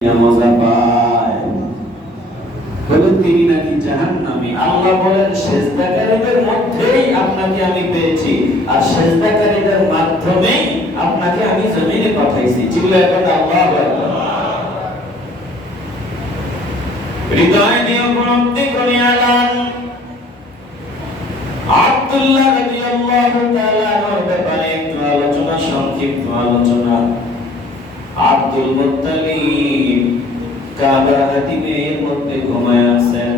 মজা পায় বলে তিনি নাকি জাহান্নামী। আল্লাহ বলেন সেজদাকারীদের মধ্যেই আপনাকে আমি পেয়েছি, আর সেজদাকারীদের মাধ্যমে আপনাকে আমি জমিনে পাঠাইছি। চিল্লায় এখন আল্লাহু আকবার। হৃদয় দিয়ে উপলব্ধি করে আলান আব্দুল্লাহ রাদিয়াল্লাহু তাআলা এর ব্যাপারে একটু আলোচনা, সংক্ষিপ্ত আলোচনা। আব্দুল মুত্তালিব কাবার হাতিমের মধ্যে ঘুমায় আছেন।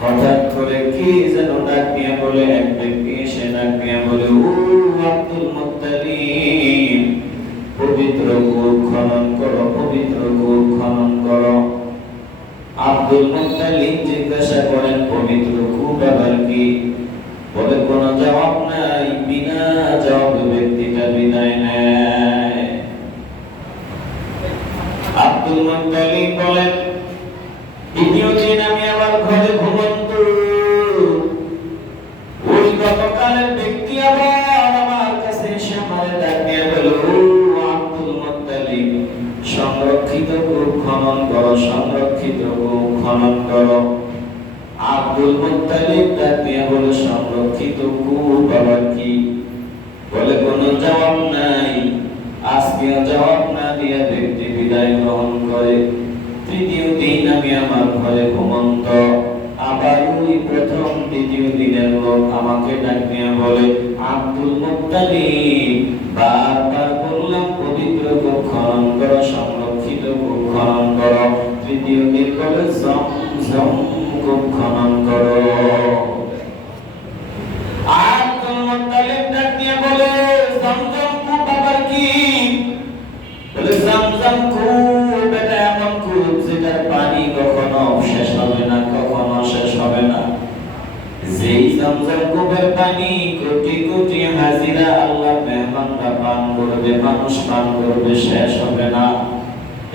হঠাৎ করে কে যেন ডাক দিয়ে বলে, এক ব্যক্তি এসে ডাক দিয়ে বলে, ও আব্দুল মুত্তালিব, পবিত্র কূপ খনন করো, পবিত্র কূপ খনন করো। আব্দুল মুত্তালিব জিজ্ঞাসা করেন, পবিত্র কূপ আবার কি? বলে কোনো জবাব নাই। বিনা জবাবে ব্যক্তিটা বিদায় নেয়। আব্দুল মুত্তালিব বলেন, দ্বিতীয় দিন আমি আমার ঘরে ঘুমন্ত, ওই গতকালের ব্যক্তি আবার আমার কাছে এসে আমার ডাক দিয়ে বলল, আব্দুল মুত্তালিব, সংরক্ষিত কূপ খনন করো, সংরক্ষিত কূপ খনন করো। আব্দুল মুত্তালিব ডাক দিয়ে বলে, সংরক্ষিত কূপ আবার কি? বলে কোনো জবাব নাই। আজকেও জবাব না দিয়ে ব্যক্তি বিদায় গ্রহণ করে। তৃতীয় দিন আমি আমার ঘরে ঘুমন্ত, আবার ওই প্রথম দ্বিতীয় দিনের লোক আমাকে ডাক দিয়ে বলে, আব্দুল মুত্তালিব, বারবার বললাম পবিত্র কূপ খনন করো, সংরক্ষিত কূপ খনন করো। তৃতীয় দিন বলে জমজম কূপ খনন করো। আব্দুল মুত্তালিব ডাক দিয়ে বলে, জমজম কূপ আবার কি? বলে জমজম কূপ এটা এমন কূপ যেটার পানি কখনো শেষ হবে না, কখনো শেষ হবে না। যেই জমজম কূপের পানি কোটি কোটি হাজিরা আল্লাহর মেহমানরা পান করবে, মানুষ পান করবে, শেষ হবে না।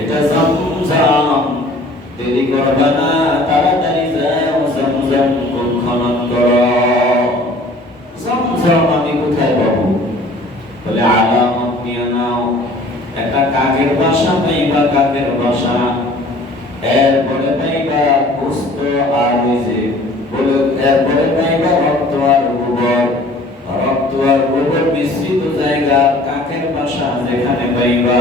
এটা জমজম। দেরি করবে না, তাড়াতাড়ি যাও, জমজম কূপ খনন করো। জমজম আমি কোথায় পাবো? বলে আলামত নিয়ে নাও। একটা কাকের বাসা পাইবা, কাকের বাসা। এরপরে পাইবা গোস্ত আর ওই যে বলে, এরপরে পাইবা রক্ত আর গোবর। রক্ত আর গোবর মিশ্রিত জায়গা কাকের বাসা যেখানে পাইবা,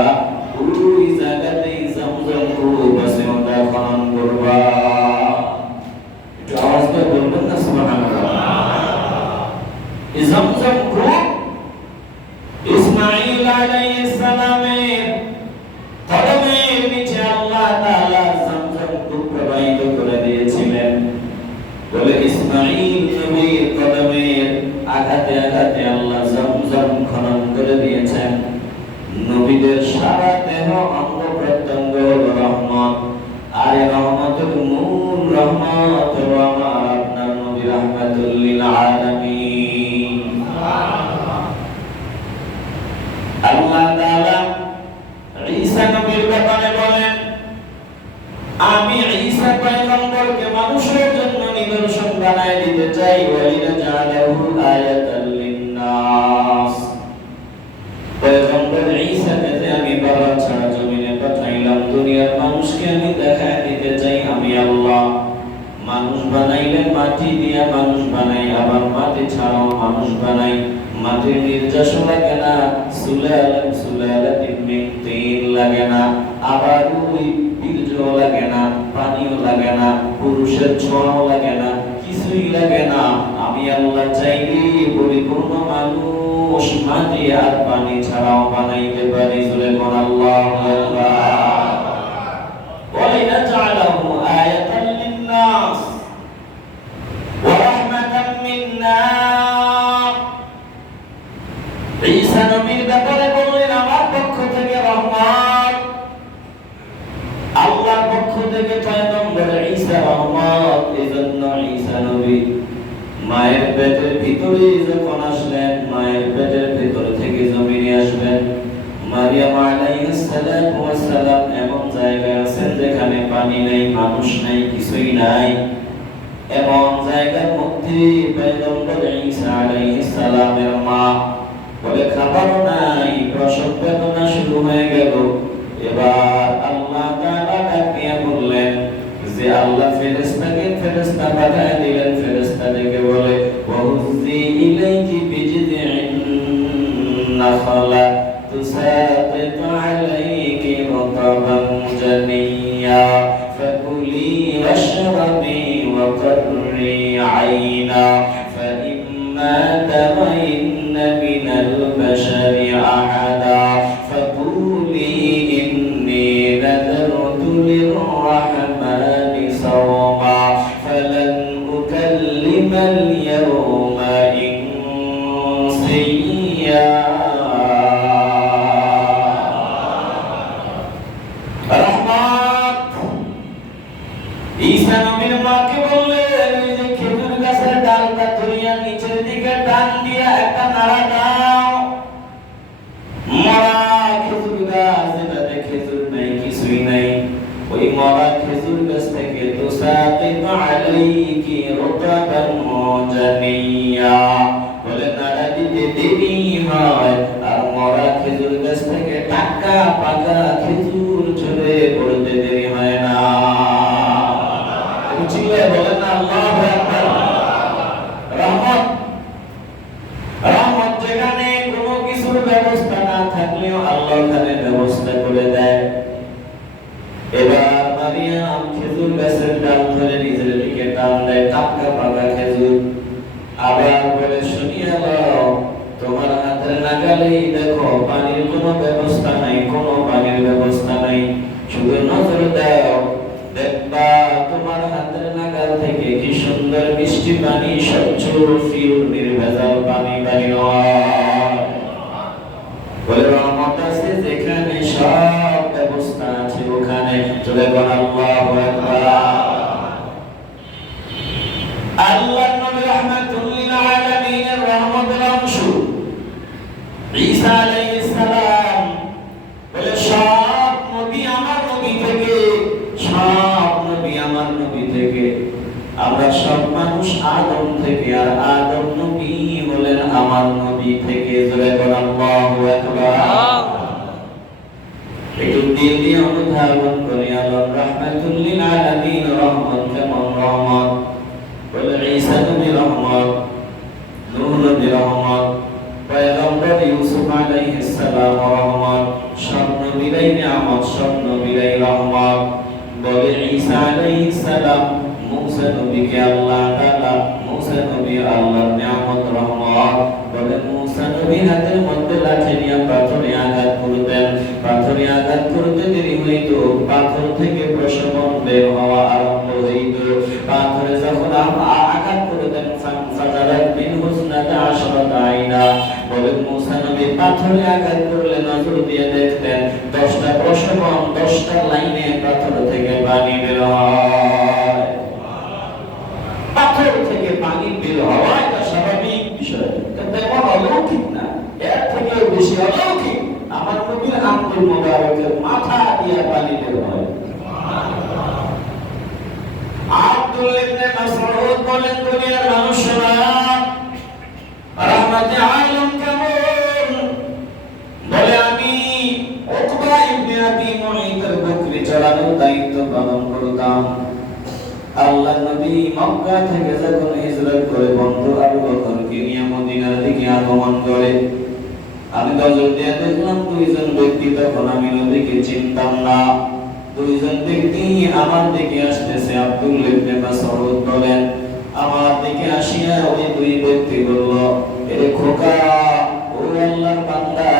ওই জায়গাতেই জমজম কূপ আছে, ওটা খনন করবা। একটু আওয়াজ দিয়ে বলবেন না সুবহানাল্লাহ। এই জমজম কূপ ইসমাঈল আলাইহিস সালামের কদমের নিচে আল্লাহ তাআলা জমজম কূপ প্রবাহিত করে দিয়েছিলেন। বলে ইসমাঈল নবীর কদমের আঘাতে আঘাতে আল্লাহ জমজম খনন করে দিয়েছেন। নবীদের সারা দেহ অঙ্গ প্রত্যঙ্গ হলো রহমত, আর এই রহমতের মূল রহমত হলো আমার আপনার নবী রাহমাতুল লিল আলামিন। আল্লাহ তাআলা ঈসা নবীর ব্যাপারে বলেন, আমি ঈসা পয়গম্বরকে মানুষের জন্য নিদর্শন বানায় দিতে চাই, ওয়ালিনা জাআলাহু আয়াতাল লিন-নাস। পয়গম্বর ঈসাকে যে আমি বাবা ছাড়া জমিনে পাঠাইলাম, দুনিয়ার মানুষকে আমি দেখায় দিতে চাই আমি আল্লাহ। মানুষ বানাইলে মাটি দিয়া মানুষ বানাই, আবার মাটি ছাড়াও মানুষ বানাই। মাটির নির্যাসন লাগে না, সুলালাতিন মিন তিন লাগে না, আবার ওই বীর্য লাগে না, পানিও লাগে না, পুরুষের ছোঁয়াও লাগে না, কিছুই লাগে না। আমি আল্লাহ চাইলে পরিপূর্ণ মানুষ মাটি আর পানি ছাড়াও বানাইতে পারি। জোরে বল আল্লাহু আকবার। ওয়ালিনা জাআলাহু আয়াতাল লিন-নাস ওয়া রাহমাতাম মিন্না। ঈসা নবীর ব্যাপারে বললেন, আমার পক্ষ থেকে রহমত, আল্লাহর পক্ষ থেকে পয়গম্বর ঈসা রহমত। এজন্য ঈসা নবী মায়ের পেটের ভিতরে যখন আসলেন, মায়ের পেটের ভিতর থেকে জমিনে আসবেন। মারিয়াম আলাইহিস সালাম এমন জায়গায় আছেন যেখানে পানি নেই, মানুষ নাই, কিছুই নাই। এমন জায়গার মধ্যে পয়গম্বর ঈসা আলাইহিস সালামের মা বলে, খাবার নাই, প্রসব বেদনা শুরু হয়ে গেল। এবার আল্লাহ আল্লাহ ফেরেশতা পাঠিয়ে দিলেন। ফেরেশতা ডেকে বলে ওয়াহুযি ইলাইকি বিজিদিন নাখলা তুসাকিতু আলাইকি রতাবান জানিয়া ফাকুলি ওয়াশরাবি ওয়া qarri আইনা ফাইম্মা তারাইন্না মিনাল বাশারি আহাদা ফাকুলি ইন্নী নাযারতু লিররহমানি সাওমা ফালান উকাল্লিমাল ইয়াওমা ইনসিয়া। ঈসা নবীর মাকে বললেন ওই যে খেজুর গাছের ডালটা তুলিয়া নিচের দিকে টান দিয়া একটা নাড়া দাও। মরা খেজুর গাছ, যেটাতে খেজুর নাই, কিছুই নাই, ওই মরা খেজুর গাছ থেকে তুসাকিতু আলাইকি রতাবান জানিয়া বলে নাড়া দিতে দেরি হয় আর মরা খেজুর গাছ থেকে টাটকা পাকা খেজুর ঝরে পড়তে দেরি হয় না। বলেন না আল্লাহু আকবার। রহমত যেখানে কোনো কিছুর ব্যবস্থা না থাকলেও আল্লাহ ওখানে ব্যবস্থা করে দেয়। এবার মারিয়াম খেজুর গাছের ডাল ধরে নিজের দিকে টান দেয়, টাটকা পাকা খেজুর। আবার বলে শুনিয়া দাও, তোমার হাতের নাগালেই দেখো পানির কোনো ব্যবস্থা নাই, কোনো পানির ব্যবস্থা নাই, শুধু নজর দাও, দেখবা তোমার হাতের নাগাল থেকে কি সুন্দর মিষ্টি পানি, স্বচ্ছ পিওর নির্ভেজাল পানি বের হয়। বলে রহমত আছে যেখানে সব ব্যবস্থা আছে ওখানে চলে গেল। আল্লাহু আকবার। আল্লাহ নবী রাহমাতুল লিল আলামিনের রহমতের অংশ ঈসা আলাইহিস সালাম। বলে সব নবী আমার নবী থেকে, সব নবী আমার নবী থেকে, আমরা সব মানুষ আদম থেকে, আর আদম নবী হলেন আমার নবী থেকে। জোরে বলেন আল্লাহু আকবার। একটু দিল দিয়ে অনুধাবন করি আল্লাহ রাহমাতুল লিল আলামিন রহমত কেমন রহমত। বলে ঈসা নবী রহমত, নূহ নবী রহমত, পয়গম্বর ইউসুফ আলাইহিস সালাম রহমত, সব নবীরাই নিয়ামত, সব নবীরাই রহমত। বলে ঈসা আলাইহিস সালাম মুসা নবীকে আল্লাহ তাআলা, মুসা নবী আল্লাহর নিয়ামত রহমত। বলে মুসা নবী হাতের মধ্যে লাঠি নিয়ে পাথরে আঘাত করতেন, পাথরে আঘাত করতে দেরি হইত, পাথর থেকে প্রশমন বের হওয়া আরম্ভ হইত। পাথরে যখন আঘাত করতেন ফাজারাত মিন হুসনাতা আশরাতা আইনা। বলে মুসা নবী পাথরে আঘাত করলে নজর দিয়ে দেখতেন 10টা প্রশমন, 10টা লাইনে পাথর থেকে পানি বের হয়। পাথর থেকে পানি বের হওয়া এটা স্বাভাবিক বিষয়, কিন্তু এমন অলৌকিক না, এর থেকে বেশি অলৌকিক আমার নবীর আঙ্গুল মোবারকের মাথা দিয়ে পানি বের হয়। আব্দুল্লাহ ইবনে মাসউদ বলেন দুনিয়ার মানুষরা রহমতে আলম কেমন। বলে আমি উকবা ইবনে আবি মুঈতের বকরি চড়ানোর দায়িত্ব পালন করতাম। আল্লাহ নবী মক্কা থেকে যখন হিজরত করে বন্ধু আবু বকরকে নিয়ে মদিনার দিকে আগমন করে, আমি নজর দিয়ে দেখলাম দুইজন ব্যক্তি, তখন আমি নবীকে চিনতাম না। দুইজন ব্যক্তি আমার দিকে আসতেছে। আব্দুল্লাহ ইবনে মাসউদ বলেন আমার দিকে আসিয়া ওই দুই ব্যক্তি বলল, এরে খোকা, ও আল্লাহর বান্দা,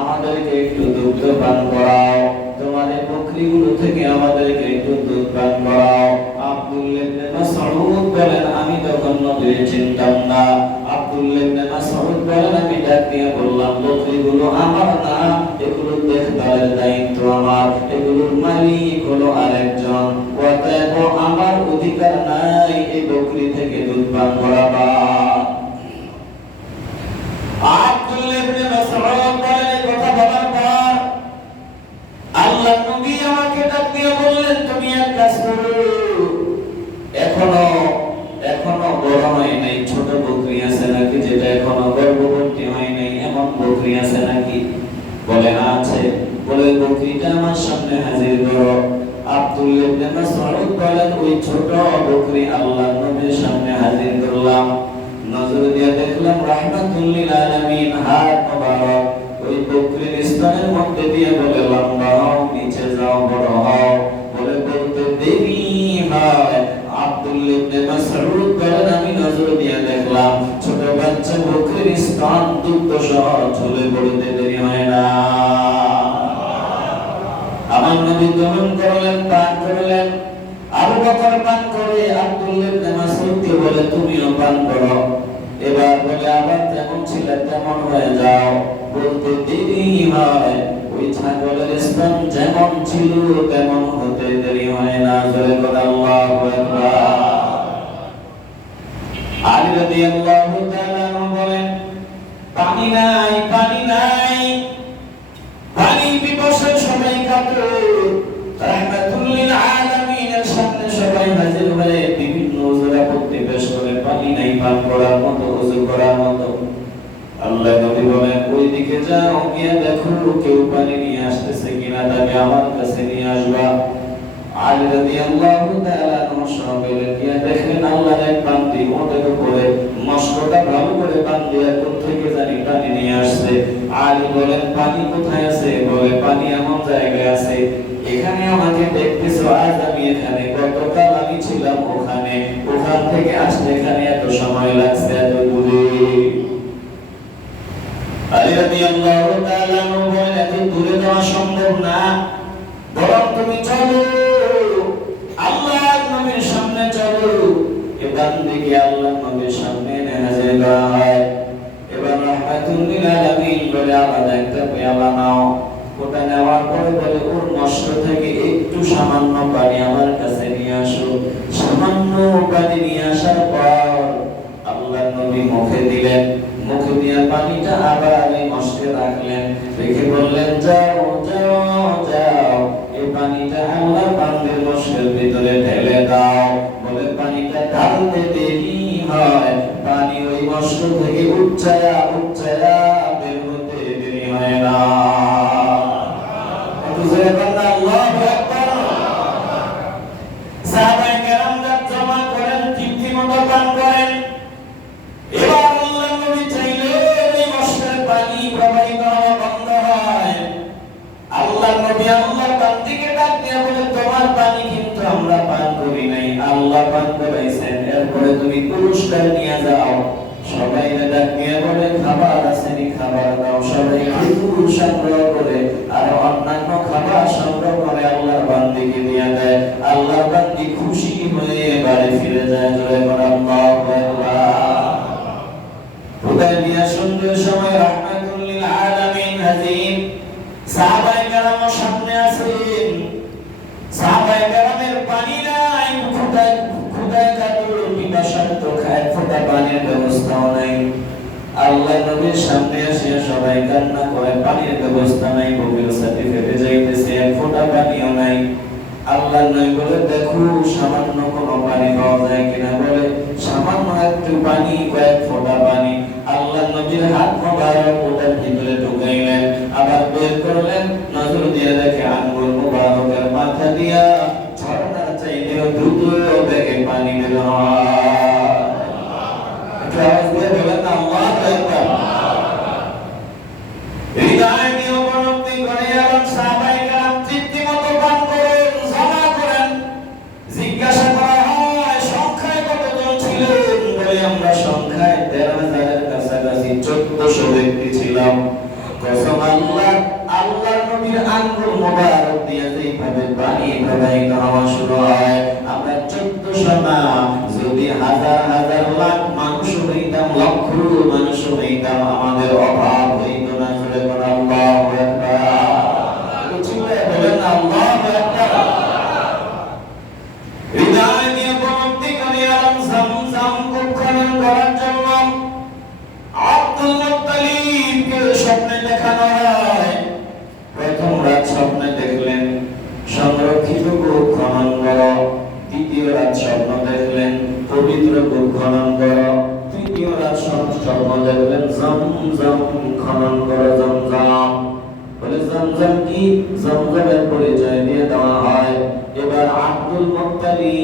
আমাদেরকে একটু দুধ পান করাও, তোমাদের বকরিগুলো থেকে আমাদেরকে একটু দুধ পান করাও। আব্দুল্লাহ ইবনে মাসউদ বলেন আমি তখন নবীকে চিনতাম না। আব্দুল্লাহ ইবনে মাসউদ বলেন আমি ডাক দিয়ে বললাম, বকরিগুলো আমার না, এগুলো দেখভালের দায়িত্ব আমার, এগুলোর মালিক হলো আরেকজন, অতএব আমার অধিকার নাই এই বকরি থেকে দুধ পান করাবা। আব্দুল্লাহ ইবনে মাসউদ বলেন কথা বলার পর আল্লাহ নবী আমাকে ডাক দিয়ে বললেন, তুমি এক কাজ করো, এখনো বড় হয় নাই, ছোট বকরি আছে নাকি, যেটা এখনো গর্ভবতী হয় নাই, এমন বকরি আছে নাকি? বলে আছে। বলে বকরিটা আমার সামনে হাজির করো। আব্দুল্লাহ ইবনে মাসউদ বলেন ওই ছোট বকরি আল্লাহর নবীর সামনে হাজির করলাম, নজর দিয়ে দেখলাম রাহমাতুল লিল আলামিন হাত মোবারক ওই বকরির স্তনের মধ্যে দিয়ে বলে লম্বা হও, নিচে যাও, বড় হও, বলে বলতে দেরি হয়। আব্দুল্লাহ ইবনে মাসউদ বলেন আমি নজর দিয়ে দেখলাম ছোট বাচ্চা বকরির স্তন দুগ্ধ সহ ঝুলে পড়তে দেরি হয় না। আমার নবী গ্রহণ করলেন, পান করলেন। আবু বকর পান করে আব্দুল্লাহ ইবনে মাসউদকে বলে তুমিও পান করো। এবার বলে আবার যেমন ছিল তেমন হয়ে যাও, বলতে দেরি হয়। ওই ছাগলের স্তন যেমন ছিল তেমন হতে দেরি হয় না। জোরে বলে আল্লাহু আকবার। আলী রাদিয়াল্লাহু তাআলা বলেন পানি নাই, পানি নাই, পানি পিপাসায় সবাই কাতর। রাহমাতুল লিল আলামিনের সামনে সবাই হাজির হয়ে বিভিন্ন ওযর আপত্তি পেশ করে পানি নাই পান করার মতো, ওযু করার মতো। আল্লাহ নবী বলেন ওইদিকে যাও, গিয়ে দেখো কেউ পানি নিয়ে আসতেছে কিনা, তাকে আমার কাছে নিয়ে আসবা। আলী রাদিয়াল্লাহু তাআলা সবাইকে গিয়ে দেখেন আল্লাহর এক বান্দী ওদের উপরে মশকটা ভালো করে বান্ধিয়া কোথা থেকে জানি পানি নিয়ে আসছে। আলী বলেন পানি কোথায় আছে? বলে পানি এমন জায়গায় আছে, এখানে আমাকে দেখতেছো, আজ আমি এখানে, গতকাল আমি ছিলাম ওখানে, ওখান থেকে আসতে এখানে এত সময় লাগছে, এত দূরে। আলী রাদিয়াল্লাহু তাআলা বলেন এত দূরে যাওয়া সম্ভব না, বরং তুমি চলো আল্লাহর নবীর সামনে চলো। এবার দেখি আল্লাহর নবীর সামনে হাজির করা হয়। এবার রাহমাতুল লিল আলামিন বলে আলাদা একটা পেয়ালা নাও। ওটা নেওয়ার পরে বলে ওর মস্ত থেকে একটু সামান্য পানি আমার কাছে নিয়ে আসো। সামান্য পানি নিয়ে আসার পর আল্লাহর নবী মুখে দিলেন, মুখে দিয়ে পানিটা আবার এই মস্তে রাখলেন, রেখে বললেন যাও যাও যাও, এই পানিটা আল্লাহর বান্দার মস্তের ভিতরে ঢেলে দাও। বলে পানিটা ঢালতে দেরি হয়, পানি ওই মস্ত থেকে উচ্চায়া উচ্চায়া বের হতে দেরি হয় না। একটু জোরে বলুন আল্লাহু আকবার। সাহাবায়ে কেরামরা জমা করেন, তৃপ্তিমতো পান করেন। এবার আল্লাহর নবী চাইলেন এই মস্তের পানি প্রবাহিত হওয়া বন্ধ হয়। আল্লাহর নবী আল্লাহর বান্দাকে ডাক দিয়ে বলে তোমার পানি কিন্তু আমরা পান করি নাই, আল্লাহ পান করাইছেন, এরপরে তুমি পুরস্কার নিয়ে যাও। সবাই ডাক দিয়ে বলে খাবার আসেনি, খাবার দাও। সবাই খেজুর সংগ্রহ করে আর অন্যান্য খাবার সংগ্রহ করে আল্লাহর বান্দাকে দিয়ে দেয়। আল্লাহর বান্দী খুশি হয়ে বাড়ি ফিরে যায়। জোরে বলে আল্লাহু আকবার। হুদায়বিয়া সন্ধির সময় রাহমাতুল লিল আলামিন হাজির। সাহাবায়ে কেরাম সামনে আছেন, সাহাবায়ে কেরামের পানি নাই, ক্ষুধায় কাতর, পিপাসার্ত, খায় ফোঁটা পানির ব্যবস্থাও নাই। আল্লাহর নবীর সামনে এসে সবাই কান্না করে, পানির ব্যবস্থা নাই, বুকের সাথে ফেটে যাইতেছে, এক ফোঁটা পানিও নাই। আল্লাহর নবী বলে দেখো সামান্য কোনো পানি পাওয়া যায় কিনা। বলে সামান্য একটু পানি, কয়েক ফোঁটা পানি। আল্লাহর নবীর হাত মোবারক ওটার ভিতরে ঢুকাইলেন, আবার বের করলেন, নজর দিয়ে দেখে আঙ্গুল মোবারকের মাথা দিয়া ঝর্ণার চাইতেও দ্রুত বেগে পানি বের হয়। একটু আওয়াজ দিয়ে বলেন আল্লাহু আকবার। হৃদয় দিয়ে উপলব্ধি করে এবং সাহাবায়ে কেরাম তৃপ্তিমতো পান করেন, জমা করেন। জিজ্ঞাসা করা হয় সংখ্যায় কতজন ছিলেন? বলে আমরা সংখ্যায় 13,000-এর কাছাকাছি 1400 ব্যক্তি ছিলাম। কসম আল্লাহ, আল্লাহর নবীর আঙ্গুল মোবারক দিয়ে যেভাবে পানি প্রবাহিত হওয়া শুরু হয়, আমরা 1400 না, যদি হাজার হাজার লাখ মানুষ হইতাম, লক্ষ মানুষ হইতাম, আমাদের অভাব হইত না। জোরে বলেন আল্লাহু আকবার। চিল্লায়ে বলেন আল্লাহু আকবার। হৃদয় দিয়ে উপলব্ধি করে আলম zamzam কূপ খনন করার জন্য আব্দুল মুত্তালিবকে স্বপ্নে দেখানো হয়। প্রথম রাত স্বপ্নে দেখলেন সংরক্ষিত কূপ খনন করো, দ্বিতীয় রাত স্বপ্ন দেখলেন পবিত্র কূপ খনন করো, তৃতীয় রাত স্বপ্ন দেখলেন zamzam খনন করো, zamzam। বলে zamzam কি? zamzam এর পরিচয় দিয়ে দেওয়া হয়। এবার আব্দুল মুত্তালিব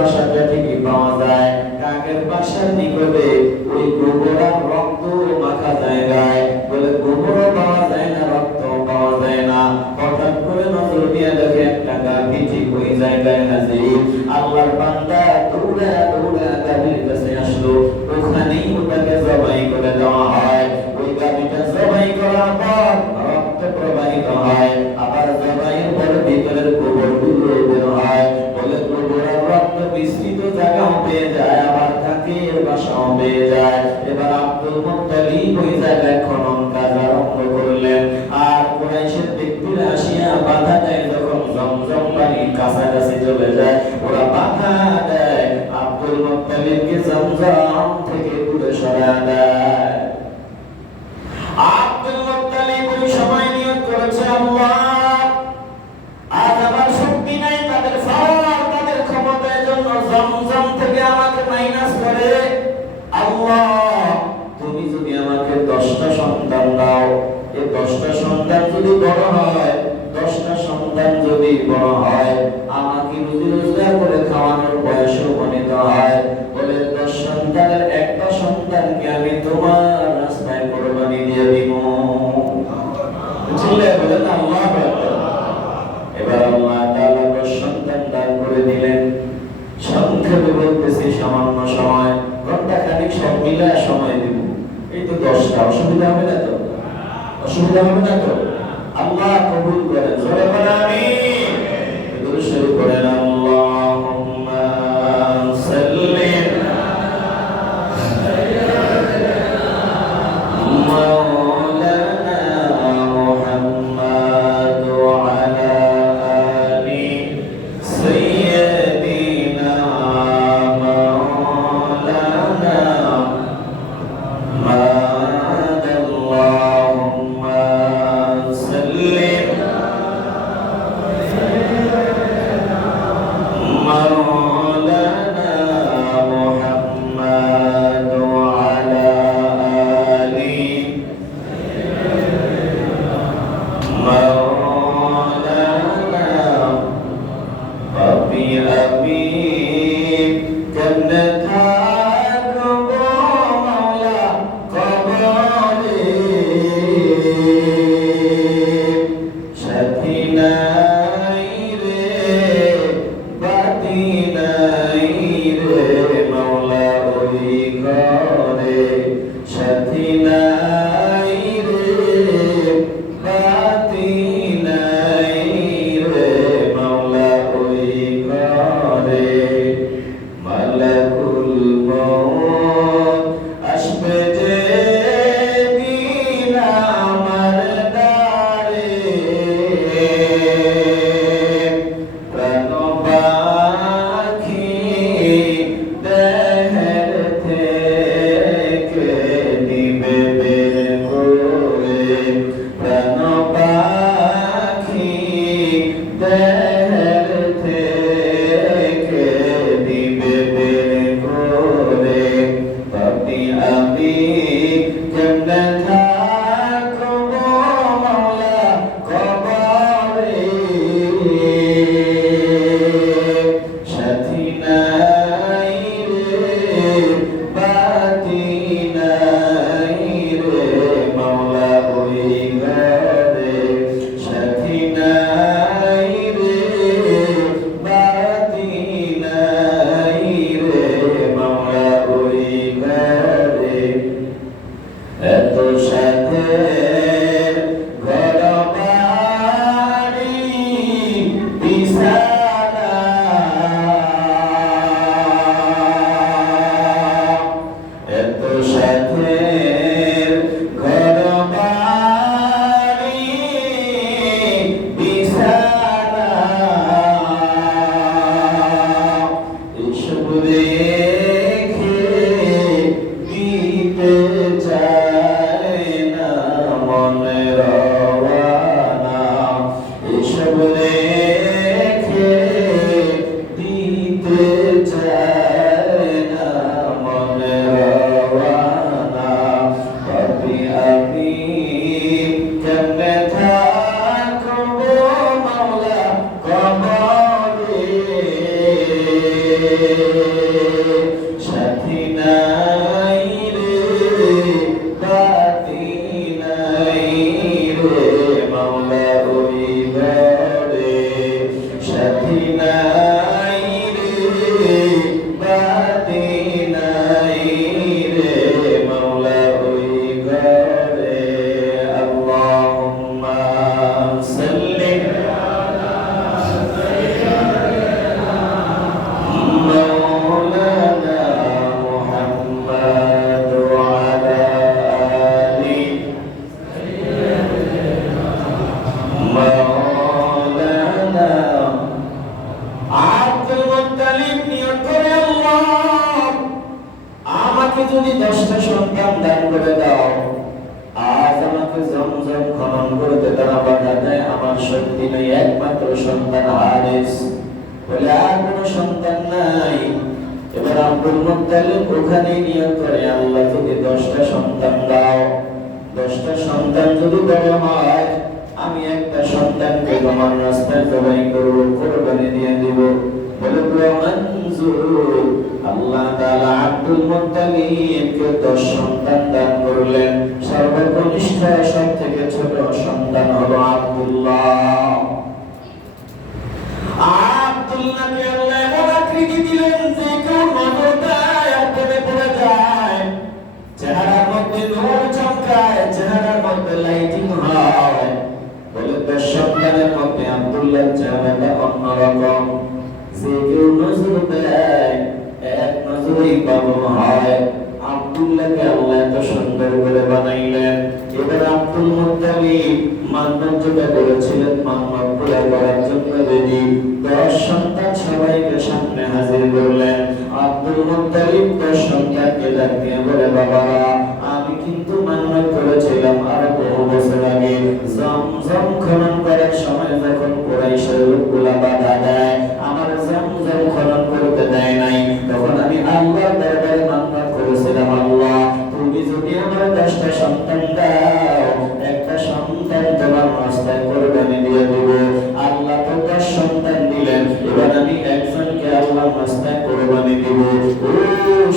বাসাটা ঠিকই পাওয়া যায়, কাকের বাসার নিকটে ওই গোবর আর রক্ত মাখা জায়গায় বলে গোবরও পাওয়া যায় না, রক্ত পাওয়া যায় না। হঠাৎ করে নজর দিয়ে দেখে একটা গাভী ঠিক ওই জায়গায় হাজির। আল্লাহর বান্দা দৌড়া দৌড়া গাভীর কাছে আসলো, ওখানেই ওটাকে জবাই করে দেওয়া হয়। ওই গাভীটা জবাই করার পর রক্ত প্রবাহিত হয়, আবার জবাইয়ের পর ভিতরের গোবরগুলো বের হয়। বলে গোবর আর রক্ত মিশ্রিত জায়গাও পেয়ে যায়, আবার কাকের বাসাও পেয়ে যায়। এবার আব্দুল মুত্তালিব ওই জায়গায় খনন কাজ আরম্ভ করলেন। আর কুরাইশের ব্যক্তিরা আসিয়া বাধা দেয়, যখন জমজম পানির কাছাকাছি চলে যায় ওরা বাধা দেয়, আব্দুল মুত্তালিবকে জমজম থেকে দূরে সরিয়ে দেয়। আব্দুল মুত্তালিব ওই সময় নিয়ত করেছে, আল্লাহ আজ আমার শক্তি নাই, তাদের পাওয়ার তাদের ক্ষমতার জন্য জমজম থেকে আমাকে মাইনাস করে। আল্লাহ তুমি যদি আমাকে 10টা সন্তান দাও, এই 10টা সন্তান যদি বড় হয়, 10টা সন্তান যদি বড় হয়, আমাকে রুজি রোজগার করে খাওয়ানোর বয়সে উপনীত হয়, বলে 10 সন্তানের একটা সন্তানকে আমি তোমার রাস্তায় কোরবানি দিয়ে দিব। বুঝলে? বলেন আল্লাহু আকবার। এবার আল্লাহ তাআলা 10 সন্তান দান করে দিলেন। সংক্ষেপে বলতেছি, সামান্য সময়, ঘন্টা খানিক সব মিলে সময় দিব। এই তো 10টা, অসুবিধা হবে না তো? অসুবিধা হবে না তো? আল্লাহ কবুল করেন, জোরে বলেন আমিন। দুরূদ শরীফ পড়েন, আল্লাহুম্মা সাল্লি মাওলানা মুহাম্মাদ ওয়া আলা আলি সাইয়্যিদিনা মাওলানা আল্লাহুম্মা সাল্লি মাওলানা মুহাম্মাদ ওয়া আলা আলি মাওলানা রব্বি আমি কেমনে থাকবো মাওলা কবরে, সাথী নাই রে বাতি নাই রে মাওলা ওই ঘরে, সাথী নাই রে বাতি নাই রে মাওলা ওই ঘরে। মালাকুল মউত আসবে যেদিন আমার দ্বারে, প্রাণ পাখি দেহের থেকে নিবে বের করে, প্রাণ পাখি দেহের থেকে নিবে বের করে, পাপি আমি কেমনে থাকবো মাওলা কবরে, সাথী নাই রে বাতি নাই রে মাওলা ওই ঘরে, সাথী নাই রে বাতি নাই রে মাওলা ওই ঘরে। এত সাথের ঘর বাড়ি বিছানা, এত সাথের ঘর বাড়ি বিছানা, এসব রেখে দিতে চায় না মনে রওয়ানা, এসব রেখে দিতে চায় না মনে রওয়ানা, পাপি আমি কেমনে থাকবো মাওলা কবরে, জমজম খনন করতে তারা বাধা দেয়, আমার শক্তি নেই, একমাত্র সন্তান হারিস, বলে আর কোনো সন্তান নাই। এবার আব্দুল মুত্তালিব ওখানে নিয়ত করে, আল্লাহ যদি 10টা সন্তান দাও, 10টা সন্তান যদি বড় হয়, আমি একটা সন্তানকে তোমার রাস্তায় জবাই করব, কোরবানি দিয়ে দিব। বলে মঞ্জুর। আল্লাহ তাআলা আব্দুল মুত্তালিবকে 10 সন্তান দান করলেন। সর্বকনিষ্ঠ সবথেকে ছোট সন্তান হলো আব্দুল্লাহ। আব্দুল্লাহকে আল্লাহ এমন আকৃতি দিলেন যে কেউ নজর দেয় আর প্রেমে পড়ে যায়। চেহারার মধ্যে নূর চমকায়, চেহারার মধ্যে লাইটিং হয়। বলে 10 সন্তানের মধ্যে আব্দুল্লাহর চেহারাটা অন্যরকম। যে কেউ নজর দেয় এক নজরেই পাগল হয়। আব্দুল্লাহকে আল্লাহ এত সুন্দর করে বানাইলেন। এবার আব্দুল মুত্তালিব মান্নাত যেটা করেছিলেন, মান্নাত পুরা করার জন্য রেডি। 10 সন্তান সবাইকে সামনে হাজির করলেন। আব্দুল মুত্তালিব 10 সন্তানকে ডাক দিয়ে বলে, বাবারা, আমি কিন্তু মান্নাত করেছিলাম আর বহু বছর আগে, জমজম খনন করার সময় যখন কুরাইশের লোকগুলা বাধা দেয়, আমার জমজম খনন করতে দেয় নাই, তখন আমি আল্লাহর দরবারে মান্নাত করেছিলাম, আল্লাহ তুমি যদি আমার 10টা সন্তান দাও, একটা সন্তান তোমার রাস্তায় কোরবানি দিয়ে দেব। আল্লাহ তো 10 সন্তান দিলেন, এবার আমি একজনকে আল্লাহর রাস্তায় কোরবানি দিব। ও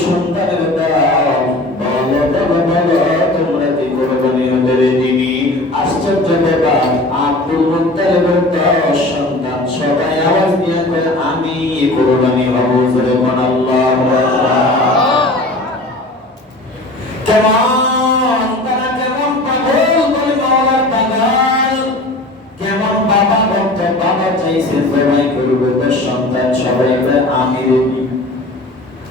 সন্তানের দাও, বলো বলো বলো, তোমরা কি কোরবানি হতে রেডি? আশ্চর্য ব্যাপার, আব্দুল মুত্তালিবের 10 সন্তান সবাই আওয়াজ দিয়ে কয়, আমি কোরবানি হব। জোরে বল আল্লাহু আকবার। কেমন তারা, কেমন পাগল, বলে মাওলার পাগল, কেমন বাবা ভক্ত, বাবা চাইছে জবাই করবে, 10 সন্তান সবাই বলে আমি রেডি।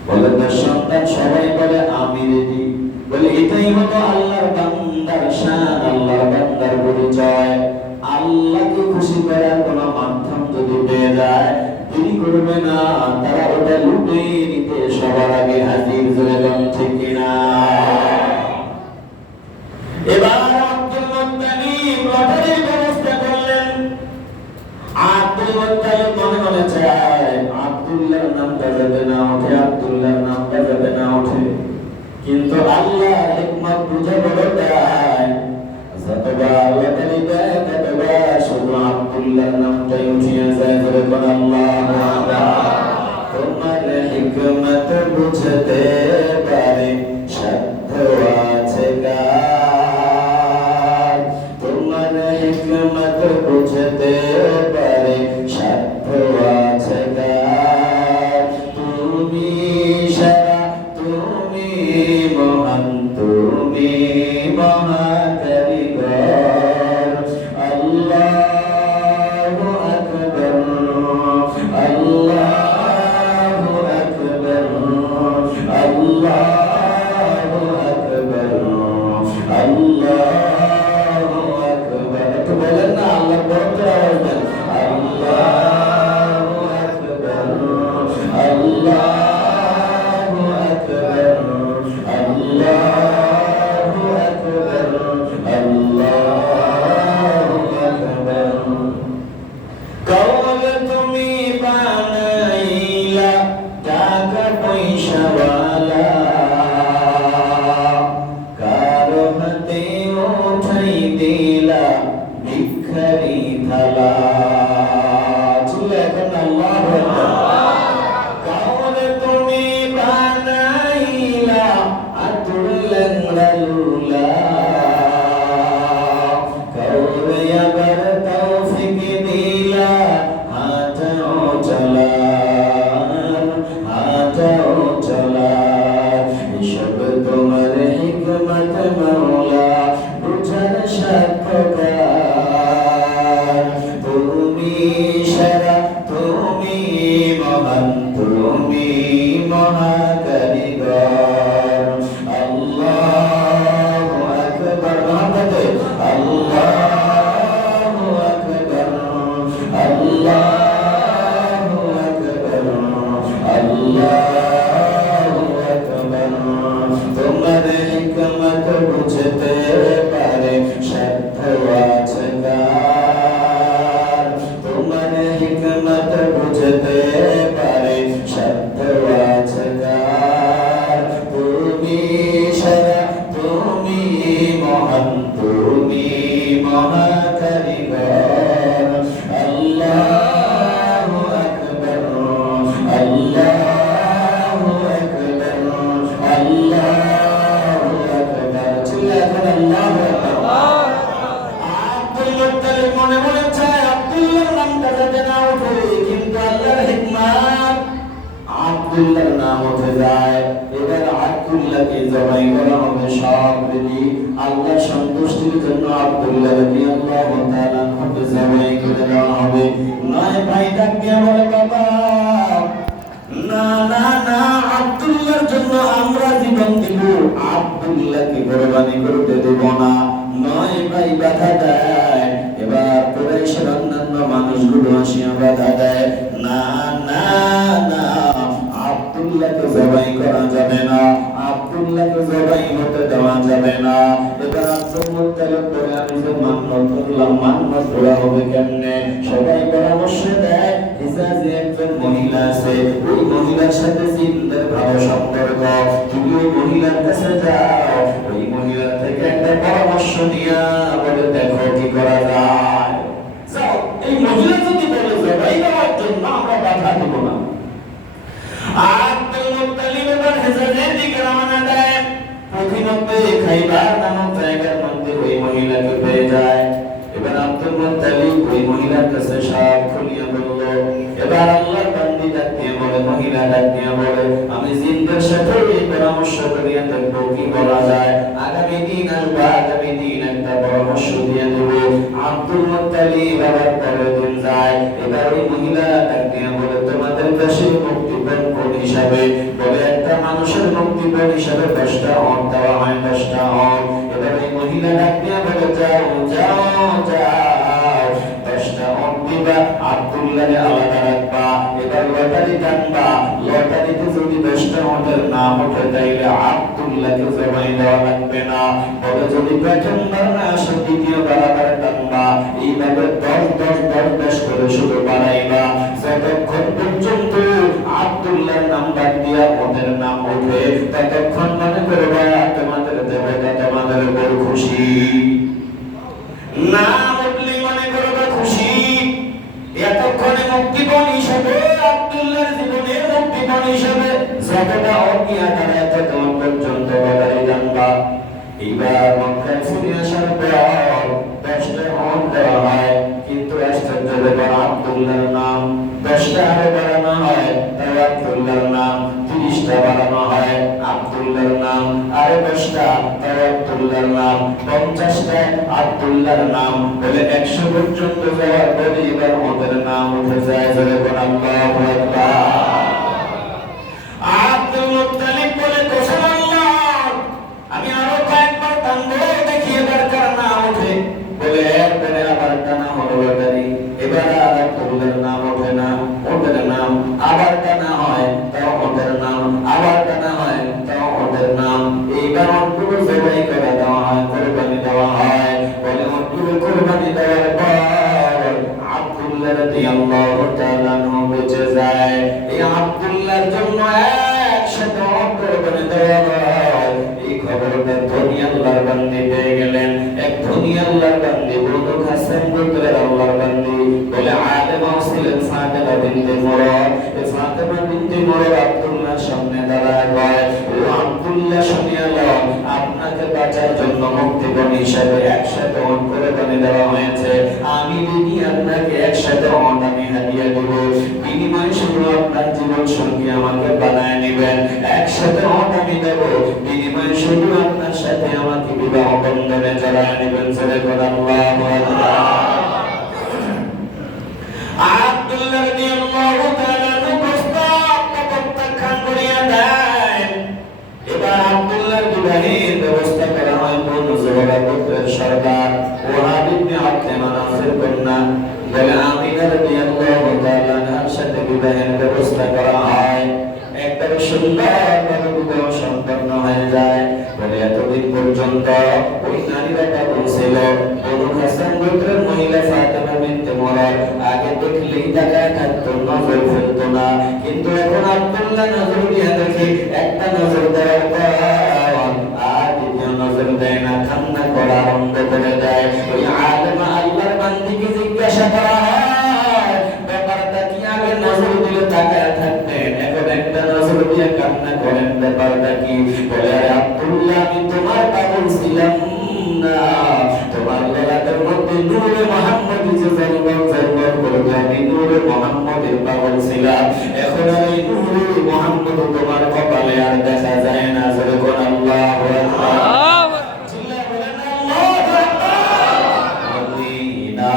বলে 10 সন্তান সবাই বলে আমি রেডি। বলে এটাই হলো আল্লাহর বান্দার শান, আল্লাহর বান্দার পরিচয়। আল্লাহকে খুশি করার কোন মাধ্যম যদি পেয়ে যায়, দেরি করবে না, তারা ওটা লুটে নিতে সবার আগে হাজির। জোরে বল ঠিক কিনা? এবার আব্দুল মুত্তালিব লটারির ব্যবস্থা করলেন। আব্দুল মুত্তালিব মনে মনে চায় আব্দুল্লাহর নামটা যাবে না ওঠে, আব্দুল্লাহর নামটা যাবে না ওঠে, কিন্তু আল্লাহ হিকমত বুঝে বড় দেয়, যতবার লটারি দেয় ততবার শুধু আব্দুল্লাহর নামটাই উঠিয়ে যায়। জোরে বল আল্লাহু আকবার। তোমার হিকমত বুঝতে পারে সাধ্য আছে কার, তোমার হিকমত বুঝতে পারে সাধ্য আছে কার, তুমি সারা, তুমি মহান, তুমি মহাকারিগর। আল্লাহু আকবার, আল্লাহু আকবার, আল্লাহু আকবার, আল্লাহু আকবার। একটু বলেন না, আল্লাহ বড় আওয়াজ দেন, আল্লাহু আকবার, আল্লাহু আকবার, আল্লাহু আকবার, আল্লাহু আকবার। কওয়াল তুমি বানাইলা টাকা পয়সাওয়ালা, কারো হাতে উঠাই দিলা ভিখারি থালা। চলে এখন আল্লাহু আকবার। কওয়াল তুমি বানাইলা আতুর ল্যাংড়া লুলা, কওরে আবার তৌফিক দিলা হাঁটাও চলার, হাঁটাও চলার। এসব তোমার হিকমত মাওলা, বুঝার সাধ্যকার। তুমি সারা, তুমি মহান, তুমি মহাকারিগর। আল্লাহু আকবার। মহাব্বতে আল্লাহু আকবার, আল্লাহু আকবার, আল্লাহু আকবার। তোমার হিকমত বুঝতে পারে সাধ্য তুমি মহাকারিগর আল্লাহু আকবার আল্লাহু আকবার আল্লাহু আকবার চিল্লায় আল্লাহু আকবার আব্দুল মুত্তালিব মনে মনে চায় আব্দুল্লাহর নামটা যাতে না ওঠে কিন্তু আল্লাহর হিকমত আব্দুল্লাহর নাম উঠে যায় এবার আব্দুল্লাহকে জবাই করা হবে সব রেডি আল্লাহ সন্তুষ্টির জন্য আব্দুল্লাহ রাদিয়াল্লাহু তাআলা কে জবাই করে দেওয়া হবে নয় ভাই ডাক দিয়ে বলে বাবা না না না আব্দুল্লাহর জন্য আমরা জীবন দিব আব্দুল্লাহকে কুরবানি করতে দেব না নয় ভাই বাধা দেয় এবার কুরাইশের অন্যান্য মানুষগুলো আসিয়া বাধা দেয় না না না আব্দুল্লাহকে জবাই করা যাবে না আব্দুল্লাহকে জবাই হতে দেওয়া যাবে না এবার আব্দুল মুত্তালিব বলে আমি যে মান্নত করলাম মান্নত করা হবে কেমনে সবাই পরামর্শ দেয় হিজাজে একজন মহিলা আছে ওই মহিলার সাথে জিনদের ভালো সম্পর্ক তুমি ওই মহিলার কাছে যাও ওই মহিলার থেকে একটা পরামর্শ নিয়া বলে দেখো কি করা যায় যাও এই মহিলা যদি বলে জবাই দেওয়ার জন্য আমরা বাধা দেব না আব্দুল মুত্তালিব এবার হিজাজের দিকে রওনা দেয় প্রতিমধ্যে খাইবার নামক জায়গার মধ্যে ওই মহিলাকে পেয়ে যায় এবার আব্দুল মুত্তালিব ওই মহিলার কাছে সব খুলিয়ে বলল এবার আল্লাহর বান্দী ডাক দিয়ে বলে মহিলা ডাক দিয়ে বলে আমি জিনদের সাথে এই পরামর্শ করিয়া দেখবো কি বলা যায় আগামী দিন আসবা আগামী দিন একটা পরামর্শ দিয়ে দেবো আব্দুল মুত্তালিব আবার পরের দিন যায় এবার ওই মহিলা ডাক দিয়ে বলে তোমাদের দেশে মুক্তিপণ কোন হিসাবে বলে একটা মানুষের মুক্তিপণ হিসাবে 10টা অন দেওয়া হয় 10টা অন এবার এই মহিলা ডাক দিয়ে বলে যাও যাও যাও 10টা অন দিবা আব্দুল্লাহকে আলাদা রাখবা এবার লটারি টানবা লটারিতে যদি 10টা অনের নাম ওঠে তাইলে আব্দুল্লাহকে জবাই দেওয়া লাগবে না তবে যদি প্রথমবার না আসে দ্বিতীয়বার আবার টানবা এইভাবে 10 করে শুধু বাড়াইবা যতক্ষণ পর্যন্ত আব্দুল্লাহর নাম বাদ দিয়া ওদের নাম ওঠে ততক্ষণ মনে করবা তোমাদের দেবতা তোমাদের উপর খুশি না উঠলে মনে করবা খুশি এতক্ষণে মুক্তিপণ হিসাবে আব্দুল্লাহর জীবনে মুক্তিপণ হিসাবে যতটা অজ্ঞা তারা এতক্ষণ পর্যন্ত বাড়াই জানবা এইবার মক্কায় ফিরে আসার পর 10টা অন দেওয়া হয় কিন্তু আশ্চর্য ব্যাপার আব্দুল্লাহর নাম 10টা আরো বাড়ানো হয় তাই আব্দুল্লাহর নাম 30টা বাড়ানো হয় আব্দুল্লাহর নাম আরো 10টা তাই আব্দুল্লাহর নাম 50টা আব্দুল্লাহর নাম বলে 100 পর্যন্ত যাওয়ার পরে এবার ওদের নাম উঠে যায় যখন আল্লাহু আকবার আব্দুল মুত্তালিব বলে কসম আল্লাহ আমি আরো কয়েকবার টানবো দেখি এবার কার নাম ওঠে বলে এরপরে আবার টানা হলো লটারি এবার আর আব্দুল্লাহর নাম ওঠে না ওদের নাম আবার টানা হয় তাও ওদের নাম আবার টানা হয় তাও ওদের নাম এইবার অন্তগুলো জবাই করে দেওয়া হয় কোরবানি দেওয়া হয় বলে অন্তগুলো কোরবানি দেওয়ার পর আব্দুল্লাহ রাদিয়াল্লাহু তাআলা বেঁচে যায় এই আব্দুল্লাহর জন্য একসাথে কোরবানি দেওয়া হয় এই খবরটা ধনী আল্লাহর বান্দী পেয়ে গেলেন এক ধনী আল্লাহর বান্দী বনু হাসান গোত্রের আল্লাহর বান্দী বলে আলেম ছিলেন ফাতেমা বিনতে মুরাদ এই ফাতেমা বিনতে মুরাদ আব্দুল্লাহর সামনে দাঁড়ায় কয় ও আব্দুল্লাহ শুনিয়া লও আপনাকে বাঁচার জন্য মুক্তিপণ হিসাবে একসাথে অন করে বানিয়ে দেওয়া হয়েছে আমি যদি আপনাকে একসাথে অন আমি হাদিয়া দেব বিনিময়ে শুধু আপনার জীবন সঙ্গী আমাকে বানায় নেবেন একসাথে অন আমি দেব বিনিময়ে শুধু আপনার সাথে আমাকে বিবাহ বন্ধনে জড়ায় নেবেন আল্লাহু আকবার আব্দুল্লাহ রাদিয়াল্লাহু তাআলা প্রস্তাব প্রত্যাখ্যান করিয়া দেন এবার আব্দুল্লাহর বিবাহের ব্যবস্থা করা হয় বনু যুহরা গোত্রের সরদার ওহাব ইবনে আব্দে মানাফের কন্যা বলে আমিনা রাদিয়াল্লাহু তাআলার সাথে বিবাহের ব্যবস্থা করা হয় একবারে সুন্দরভাবে বিবাহ সম্পন্ন হয়ে যায় বলে এতদিন পর্যন্ত ওই নারীরা বলছিল বনু হাসান গোত্রের মহিলা ফাতেমা বিনতে মুরাদ আগে দেখলেই তাকায় থাকতো নজর ফেলতো না কিন্তু এখন আব্দুল্লাহ নজর দিয়ে দেখে একটা নজর দেওয়ার পর আর দ্বিতীয় নজর দেয় না কান্না করা আরম্ভ করে দেয় ওই আলেম আল্লাহর বান্দিকে জিজ্ঞাসা করা হয় ব্যাপারটা কি, আগে নজর দিলে তাকায় থাকতেন, এখন একটা নজর দিয়ে কান্না করেন, ব্যাপারটা কি? বলে আরে আব্দুল্লাহ, আমি তোমার পাগল ছিলাম না, তোমার ললাটের মধ্যে নূরে মুহাম্মদ যে জলমল করতো, আমি নূরে মুহাম্মদের পাগল ছিলাম, এখন আর এই নূরে মুহাম্মদ তোমার কপালে আর দেখা যায় না। জোরে বল আল্লাহু আকবার। চিল্লায়ে বলেন আল্লাহু আকবার। মদিনা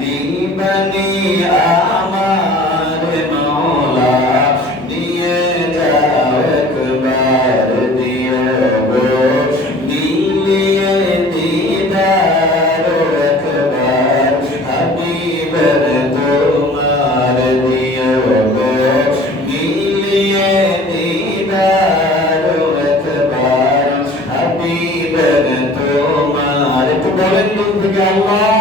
নিবানি আমার মাওলা, নিয়ে যাও একবার দিও গো, মিলিয়ে দিদার একবার হাবিবের তোমার দিও গো, মিলিয়ে দিদার একবার হাবিবের তোমার। একটু বলেন দিল থেকে আল্লাহ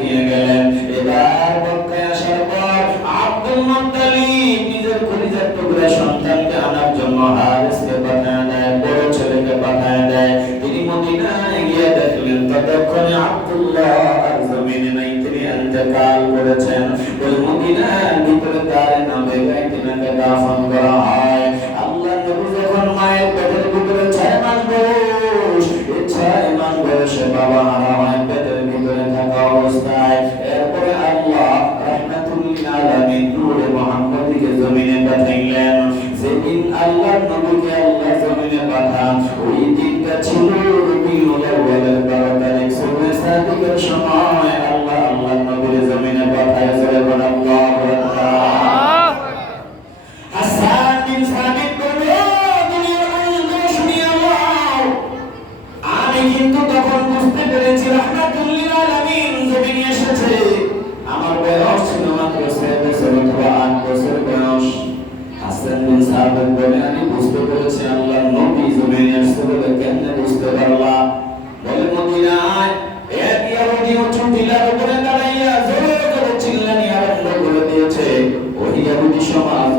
দিয়ে গেলেন। এবার মক্কায় আসার পর আব্দুল মুত্তালিব নিজের কলিজার টুকরা সন্তানকে আনার জন্য হারিসকে পাঠায় দেয়, বড় ছেলেকে পাঠায় দেয়। তিনি মদিনায় গিয়ে দেখলেন ততক্ষণে আব্দুল্লাহ আর জমিনে নাই, তিনি ইন্তেকাল করেছেন। ওই মদিনার ভিতরে তার নামে গায়তিনাকে দাফন করা হয়। আল্লাহ নবী যখন মায়ের পেটের ভিতরে 6 মাস বয়স, এই 6 মাস বয়সে বাবা হারা হয় পেটের ভিতরে থাকা অবস্থায়। এরপরে আল্লাহ রাহমাতুল লিল আলামিন নূরে মুহাম্মদীকে জমিনে পাঠাইলেন। যেদিন আল্লাহ নবীকে আল্লাহ জমিনে পাঠান, ওই দিনটা ছিল রবিউল আউয়ালের 12 তারিখ, সুবহে সাদিকের সময় আল্লাহ নবীর জমিনে পাঠায়। জয়গণ আল্লাহু আকবার। হাসান বিন সাবিত বলল, দুনিয়ার মানুষগুলো শুনিয়ে নাও, আমি কিন্তু তখন বুঝতে পেরেছি রাহমাতুল লিল আলামিন জমিনে এসেছে। আমার বয়স ছিল মাত্র 6 বছর অথবা 8 বছর বয়স। হাসান বিন সাবিত বলে, আমি বুঝতে পেরেছি আল্লাহর নবী জমিনে আসছে। বলে, কেমনে বুঝতে পারলা? বলে, মদিনায় এক ইহুদি উঁচু টিলার উপরে দাঁড়াইয়া জোরে জোরে চিল্লানি আরম্ভ করে দিয়েছে। ওই ইহুদি সমাজ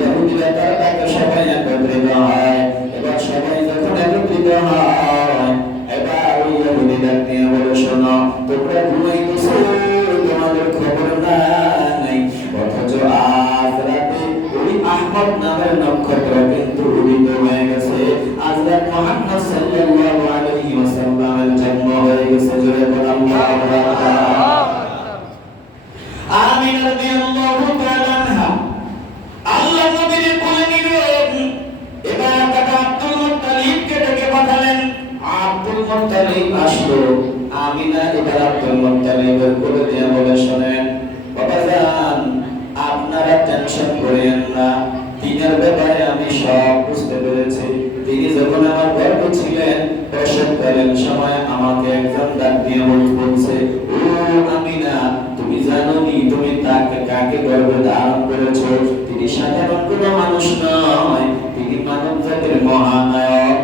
ইহুদিরা তারা তাকে সবাই একত্রিত হয়। এবার সবাই যখন একত্রিত হয়, এবার ওই ইহুদি ডাক দিয়ে বলে, শোনো, তোমরা ঘুমাইতেছো, তোমাদের খবর নাই, অথচ আজ রাতে ওই আহমদ নামের নক্ষত্র কিন্তু উদিত হয়ে গেছে। আজ রাত মুহাম্মদ সাল্লাল্লাহু আলাইহি ওয়াসাল্লামের জন্ম হয়ে গেছে। জোরে বলো আল্লাহু আকবার। আমিনা রাদিয়াল্লাহু তাআলা আনহা আল্লাহ নবীর কোলে নিলেন। এবার তাকে আব্দুল মুত্তালিবকে ডেকে পাঠালেন। আব্দুল মুত্তালিব আসলো। আমিনা এবার আব্দুল মুত্তালিবের কোলে দিয়ে বলে, শোনেন বাবাজান, আপনারা টেনশন করেন না, তিনের ব্যাপারে আমি সব বুঝতে পেরেছি। তিনি যখন আমার গর্ভে ছিলেন, প্রসবকালীন সময় আমাকে একজন ডাক দিয়ে বলছে, ও আমিনা, তুমি জানো নি তুমি তাকে কাকে গর্ভে ধারণ করেছো? তিনি সাধারণ কোনো মানুষ নয়, তিনি মানব জাতির মহানায়ক।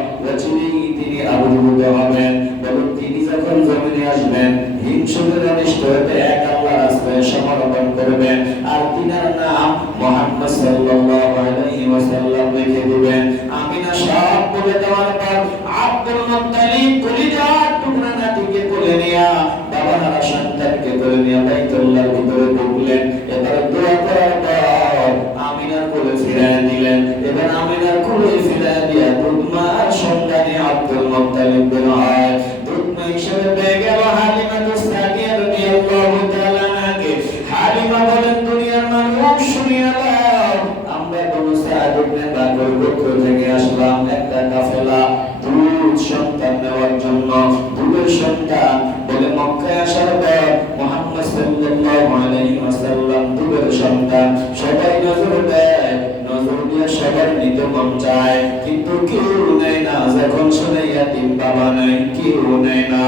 তিনি আবির্ভূত হবেন। বলুন, তিনি যখন জমিনে আসবেন, হিংসুকের অনিষ্ট হতে এক আল্লাহর রাস্তায় সমর্পণ করবেন, আর তিনার নাম মুহাম্মদ সাল্লাল্লাহু আলাইহি ওয়াসাল্লাম রেখে দিবেন। আমিনা সব বলে দেওয়ার পর আব্দুল মুত্তালিব কলিজার টুকরা নাতিকে কোলে নিয়া, বাবা হারা সন্তানকে কোলে নিয়া বাইতুল্লাহর ভিতরে ঢুকলেন। এবার দোয়া করার পর আমিনার কোলে ফিরায় দিলেন। এবার আমিনার কোলে ফিরায় দিয়া দুধমার সন্তানে আব্দুল মুত্তালিব বের হয়। দুধমা হিসেবে পেয়ে গেল হালিমা সাদিয়া রাদিয়াল্লাহু তাআলা আনহাকে। হালিমা বলেন, দুনিয়ার মানুষ শুনিয়ে দাও, আমরা বনু সাদ ইবনে বাকর গোত্র থেকে আসলাম একটা কাফেলা দুধ সন্তান নেওয়ার জন্য। দুধের সন্তান বলে, মক্কায় আসার পর মুহাম্মদ সাল্লাল্লাহু আলাইহি ওয়াসাল্লাম দুধের সন্তান। সবাই নজর দেয়, নজর দিয়ে সবার নিতে মন চায়, কিন্তু কেউ নেয় না। যখন শুনে ইয়াতিম বাবা নাই, কেউ নেয় না।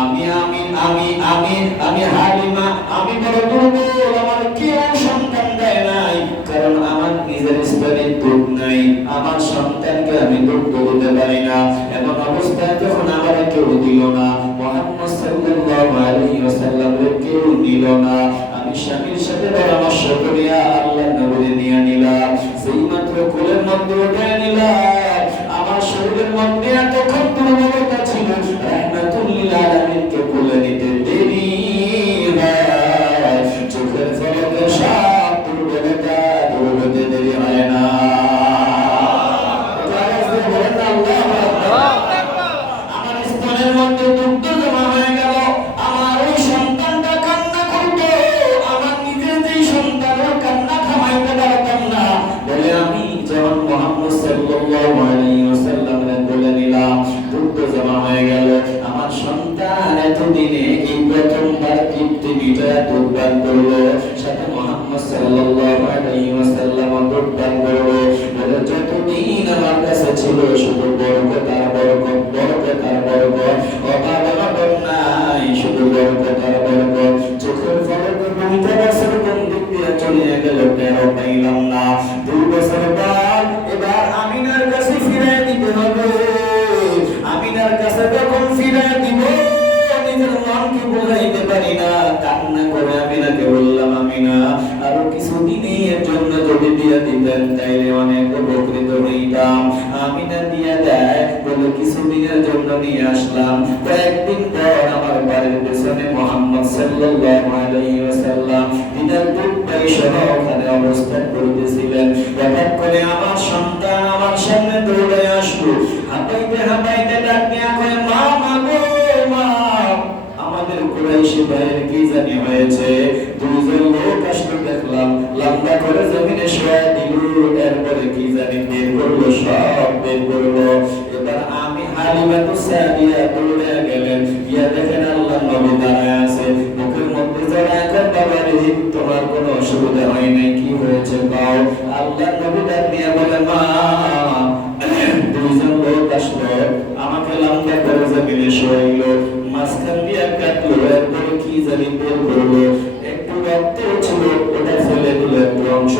আমি আমি আমি আমি আমি হালিমা, আমি বড় দুর্বল, আমার কেউ সন্তান দেয় নাই, কারণ আমার নিজের স্তনের দুধ নাই, আমার সন্তানকে আমি দুধ দিতে পারি না। এমন অবস্থায় যখন আমার কেউ দিল না, মুহাম্মদ সাল্লাল্লাহু আলাইহি ওয়াসাল্লাম কেউ নিল না, আমি স্বামীর সাথে পরামর্শ করিয়া আল্লাহ নবীকে নিয়ে নিলাম। সেই মাত্র কোলের মধ্যে উঠে নিলাম। আমার শরীরের মধ্যে এতক্ষণ দুর্বলতা ছিল, রাহমাতুল লিল আলামিনকে কোলে নিতে দেরি হয়, চোখের পলকে সব দুর্বলতা দূর হতে দেরি হয় না। আমার স্তনের মধ্যে দুগ্ধ জমা হয়ে গেল। আমার ওই সন্তানটা কান্না করতো, আমার নিজের যেই সন্তানের কান্না থামাইতে পারতাম না। বলে, আমি যখন মুহাম্মদ সাল্লাল্লাহু আলাইহি ওয়াসাল্লামের কোলে নিলাম, দুগ্ধ জমা হয়ে গেল। আমার সন্তান এতদিনে এই প্রথমবার পৃথিবীটা দুধ পান করলো, সাথে মুহাম্মদ সাল্লাল্লাহু আলাইহি ওয়াসাল্লাম দুধ পান করলো। বলে, যতদিন আমার কাছে ছিল শুধু বরকত আর বরকত, বরকত আর বরকত, অভাব অনটন নাই, শুধু বরকত আর বরকত। চোখের পলকে 2 বছর কোন দিক দিয়ে চলে গেল টেরও পাইলাম না। 2 বছর পর এবার আমিনার কাছে ফিরে দিতে হবে। আমিনার কাছে যখন ফিরে দিব, নিজের মনকে বুঝাইতে সাল্লাল্লাহু আলাইহি ওয়াসাল্লাম দিনের দুপাই সহ ওখানে অবস্থান করতেছিলেন। হঠাৎ করে আমার সন্তান আমার সামনে দৌড়ে আসলো, হাঁপাইতে হাঁপাইতে ডাক দিয়া কয়, মা গো মা, আমাদের কুরাইশি ভাইয়ের কি জানি হয়েছে। দুইজন লোক আসলো দেখলাম, লম্বা করে জমিনে শোয়া দিল, এরপরে কি জানি বের করলো, সব বের করলো। এবার আমি হালিমাতু সাদিয়া দৌড়ে গেলেন, গিয়া দেখেন আল্লাহর নবী দাঁড়ায় আছে, মুখের মধ্যে জড়ায় কয়, বাবা রে তোমার কোনো অসুবিধা হয় নাই, কি হয়েছে বাও? আল্লাহর নবী ডাক দিয়া বলে, মা দুইজন লোক আসলো, আমাকে লম্বা করে জমিনে শোয়াইলো, মাঝখান দিয়ে কাটলো, এরপরে কি জানি বের করলো, একটু রক্ত ছিল ওটা ফেলে দিল, একটু অংশ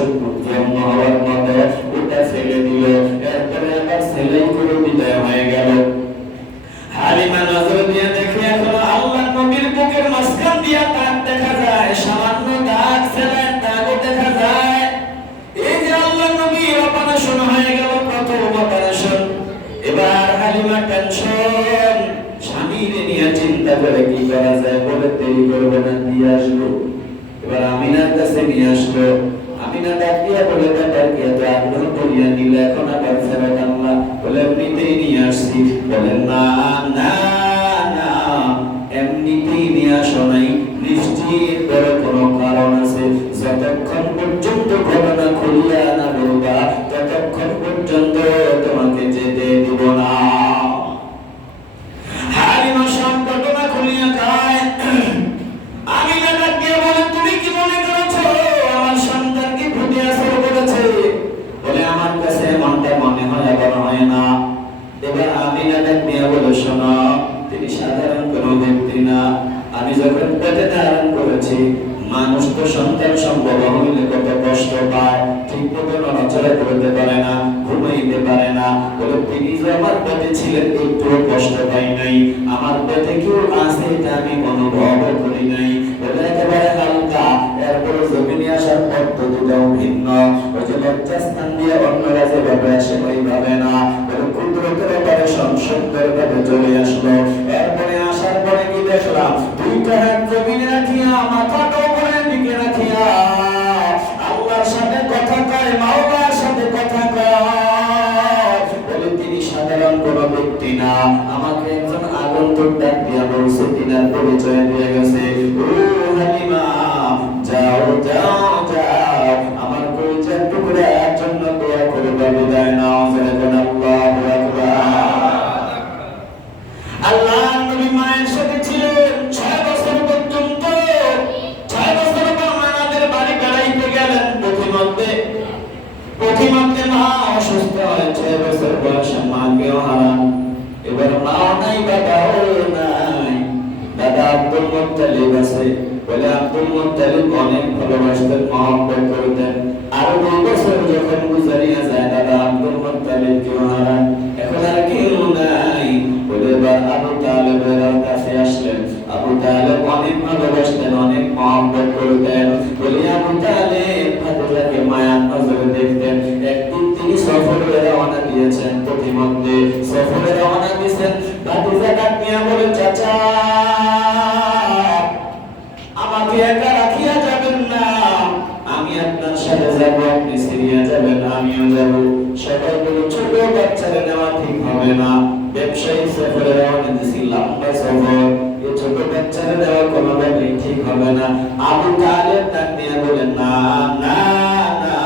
জন্ম হওয়ার মতো ওটা ফেলে দিল, এরপরে আবার সেলাই করে বিদায় হয়ে গেল। হালিমা নজর দিয়ে দেখে এখনো আল্লাহর নবীর বুকের মাঝখান দিয়ে দাগ দেখা যায়, সামান্য দাগ, সেলাইয়ের দাগও দেখা যায়। এই যে আল্লাহর নবীর অপারেশন হয়ে গেল, প্রথম অপারেশন। এবার হালিমা টেনশন, স্বামীরে নিয়ে চিন্তা করে কি করা যায়, বলে দেরি করবে না, দিয়ে আসবো। এবার আমিনার কাছে নিয়ে আসলো, আমিনা ডাক দিয়া বলে, ব্যাপার কি এত আগ্রহ করিয়া নিল, এখন আবার ফেরত আনলা? বলে এমনিতেই নিয়ে আসছি। বলে না না না, এমনিতেই নিয়ে আসো নাই, নিশ্চিত বড় কোনো কারণ আছে। যতক্ষণ পর্যন্ত ঘটনা খুলিয়া না বলবা, ততক্ষণ পর্যন্ত তোমাকে যেতে দিব না। হালিমা সব ঘটনা খুলিয়া খায়। আমিনা ডাক দিয়ে বলে, তুমি কি মনে করেছো আমার সন্তান কি ভূতে আসর করেছে? বলে আমার কাছে এমনটা মনে হয়, আবার হয় না। এবার আমিনা ডাক দিয়ে বলে, শোনো, তিনি সাধারণ কোনো ব্যক্তি না। আমি যখন পেটে ধারণ করেছি, মানুষ তো সন্তান সম্ভব হইলে কত কষ্ট পায়, ঠিক মতো নড়াচড়া করতে পারে না, ঘুমাইতে পারে না। বলে তিনি যে আমার পেটে ছিলেন একটু কষ্ট পাই নাই, আমার পেটে কেউ আছে এটা আমি অনুভব করি নাই। বলে একেবারে হালকা। এরপরে জমিনে আসার পদ্ধতিটাও ভিন্ন। ওই যে লজ্জাস্থান দিয়ে অন্যরা যেভাবে আসে ওইভাবে না। বলে কুদরতের অপারেশন সুন্দরভাবে চলে আসলো। এরপরে আসার পরে কি দেখলাম, দুইটা হাত জমিনে রাখিয়া, মাথাটা উপরের দিকে রাখিয়া আল্লাহর সাথে কথা কয়, মাওলার সাথে কথা কয়। বলে তিনি সাধারণ কোনো ব্যক্তি না। আমাকে একজন আগন্তুক ডাক দিয়া বলছে, তিনার পরিচয় দিয়ে গেছে, ও হালিমা, যাও যাও যাও, আমার পরিচয় টুকরার জন্য দোয়া করে বিদায় নাও। আল্লাহু আকবার। আল্লাহ নবী মায়ের সাথে ছিলেন 6 বছর পর্যন্ত। 6 বছর পর মানাদের বাড়ি বেড়াইতে গেলেন। প্রতিমধ্যে মা অসুস্থ হয়, 6 বছর বয়সে মাকেও হারান। এবার মাও নাই, বাবাও নাই। দাদা আব্দুল মুত্তালিব আছে। বলে আব্দুল মুত্তালিব অনেক ভালোবাসতেন, মহব্বত করতেন। আরো 2 বছর যখন গুজারিয়া যায়, দাদা আব্দুল মুত্তালিব কেউ হারান। এখন আর কেউ নাই। বলে এবার আবু তালেবের কাছে আসলেন। আবু তালেব অনেক ভালোবাসতেন, অনেক মহব্বত করতেন। বলে আবু তালেব ফাতিমাকে মায়ার নজরে দেখতেন। একদিন তিনি সফরে রওনা দিয়েছেন। প্রতিমধ্যে সফরে রওনা দিয়েছেন, ভাতিজা ডাক নিয়ে বলে, চাচা আমাকে একা রাখিয়া যাবেন না, আমি আপনার সাথে যাব, আপনি সিরিয়া যাবেন, আমিও যাব। সবাই বলে, ছোট বাচ্চারা নেওয়া ঠিক হবে না, ব্যবসায়ী সফরে রওনা দিয়েছি, লম্বা সফর, এই ছোট বাচ্চারা নেওয়া কোনোভাবেই ঠিক হবে না। আবু তালেব ডাক নিয়ে বলেন, না না না,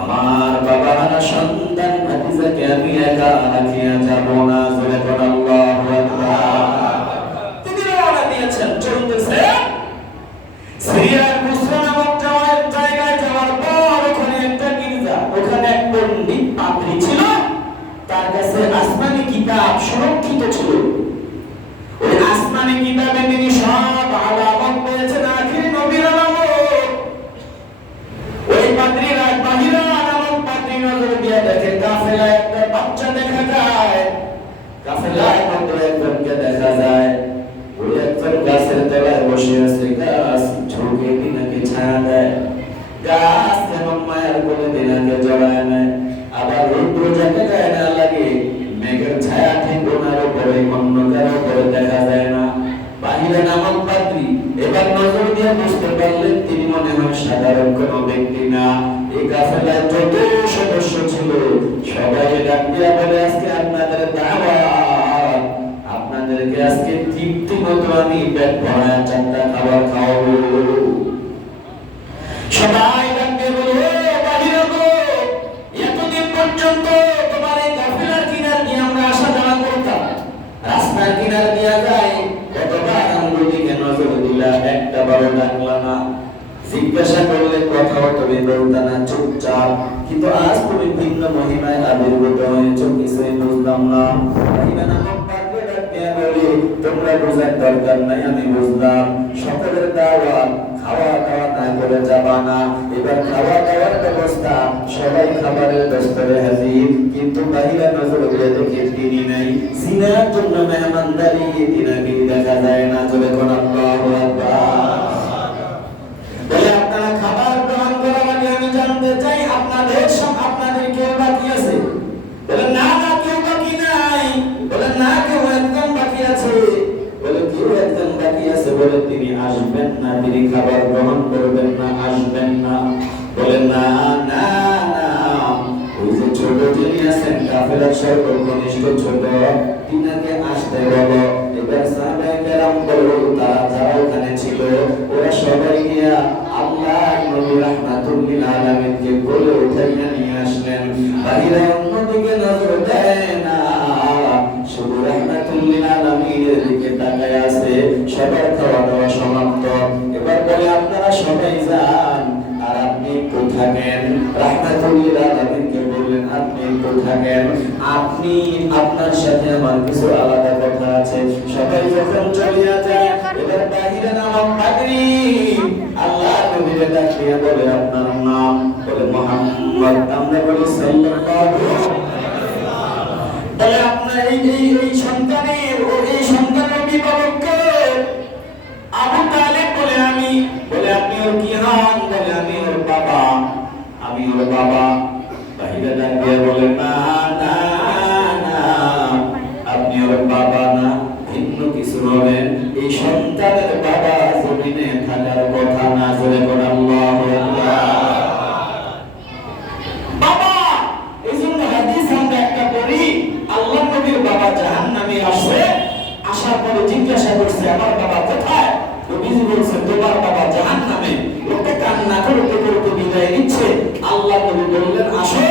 আমার বাবার সন্তান ভাতিজাকে আমি একা রাখিয়া যাব না। আল্লাহু আকবার। তিনি রওনা দিয়েছেন, চলতেছে সিরিয়ার বুসরা নামক জায়গায় যাওয়ার পর ওখানে একটা গির্জা, ওখানে এক পণ্ডিত পাদ্রী ছিল, তার কাছে আসমানি কিতাব সুরক্ষিত ছিল। ওই আসমানি কিতাবে তিনি সব আলামত পেয়েছেন, আখির নবীর আলামত। ওই পাদ্রী বাহিরা নামক পাদ্রী নজর দিয়ে দেখে কাফেলায় একটা বাচ্চা দেখা যায়। কাফেলায় মধ্যে একজনকে দেখা যায়, ওই একজন গাছের তলায় বসে আছে, গাছ ঝুঁকে দিনাকে ছায়া দেয়, গাছ যেমন মায়ের কোলে দিনাকে জড়ায় নেয়, আবার রৌদ্র যাকে গায়ে না লাগে, মেঘের ছায়া ঠিক ওনার উপরে অন্য কারো উপরে দেখা যায় না। বাহিরে নামক পাদ্রী এবার বুঝতে পারলেন তিনি মনে হয় সাধারণ কোনো ব্যক্তি না। এই কাফেলায় যত সদস্য ছিল সবাই ডাক দিয়া বলে, আজকে আপনাদের দাওয়াত, আপনাদেরকে আজকে তৃপ্তি মতো আমি পেট ভরা চারটা খাবার খাওয়াবো। সবাই ডাক দিয়ে বলে, বাহিরে গো, এতদিন পর্যন্ত তোমার এই কাফেলার কিনার দিয়ে আমরা আসা যাওয়া করতাম, রাস্তার কিনার দিয়া যাই, কতবার আঙ্গুল দিকে নজর দিলা, একটা বারো ডাকলা না, জিজ্ঞাসা করলে কথাও তুমি বলতা না, চুপচাপ। কিন্তু আজ তুমি ভিন্ন মহিমায় আবির্ভূত হয়েছ, কিছুই বুঝলাম না। মহিমা নামক পাকে ডাকিয়া বলি, তোমরা বোঝার দরকার নাই, আমি বুঝলাম। সকলের দাওয়াত, খাওয়া দাওয়া না করে যাবা না। এবার খাওয়া দাওয়ার ব্যবস্থা, সবাই খাবারের দস্তরে হাজির, কিন্তু বাহিরে নজর দিয়ে দেখে তিনি নাই। সিনার জন্য মেহমানদারি তিনাকে দেখা যায় না। চলে কোন আল্লাহু আকবার। বলে, আপনারা খাবার গ্রহণ করার আগে আমি জানতে চাই আপনাদের কেউ বাকি আছে? বলে, না না, কেউ বাকি নাই। বলে, না, কেউ একদম বাকি আছে। বলে, কেউ একদম বাকি আছে। বলে, তিনি আসবেন না, তিনি খাবার গ্রহণ করবেন না, আসবেন না। বলে, না না না, ওই যে ছোট যিনি আছেন, কাফেলার সর্বকনিষ্ঠ ছোট, তিনাকে আসতে বলো। এবার সাহাবায়ে কেরাম বলল, তারা যারা ওখানে ছিল ওরা সবাই গিয়া আল্লাহ নবী রাহমাতুল লিল আলামিনকে বলে উঠাইয়া নিয়ে আসলেন। বাহিরে অন্যদিকে নজর দেয় না, শুধু রাহমাতুল লিল আলামিনের দিকে তাকায় আছে। সবার খাওয়া দাওয়া সমাপ্ত। এবার বলে, আপনারা সবাই যান, আর আপনি একটু থাকেন। রাহমাতুল লিল আলামিনকে বললেন, আপনি একটু থাকেন, আপনি, আপনার সাথে আমার কিছু আলাদা কথা আছে। সবাই যখন চলিয়া যায়, এবার বাহিরে নামক পাগড়ি আল্লাহ নবীকে ডাকিয়া বলে, আপনার নাম? বলে, মুহাম্মদ। আমরা বলি সাল্লাল্লাহু আলাইহি ওয়াসাল্লাম। তাহলে আপনার এই সন্তানের এই সন্তানের অভিভাবক কে? আবু তালেব। বলে, আমি। বলে, আপনি ওর কি হন? বলে, আমি ওর বাবা। আমি ওর বাবা। বাহিরে ডাকিয়া বলে, না না না, আপনি ওর বাবা না, ভিন্ন কিছু হবেন। এই সন্তানের বাবা জমিনে থাকার কথা না। জোরে বলে আল্লাহু আকবার। বাবা, এই জন্য হাদিস আমরা একটা পড়ি, আল্লাহ নবীর বাবা জাহান্নামে আসে, আসার পরে জিজ্ঞাসা করছে, আমার বাবা কোথায়? নবীজি বলছে, তোমার বাবা জাহান্নামে। লোকটা কান্না করতে করতে বিদায় নিচ্ছে। আল্লাহ নবী বললেন, আসো।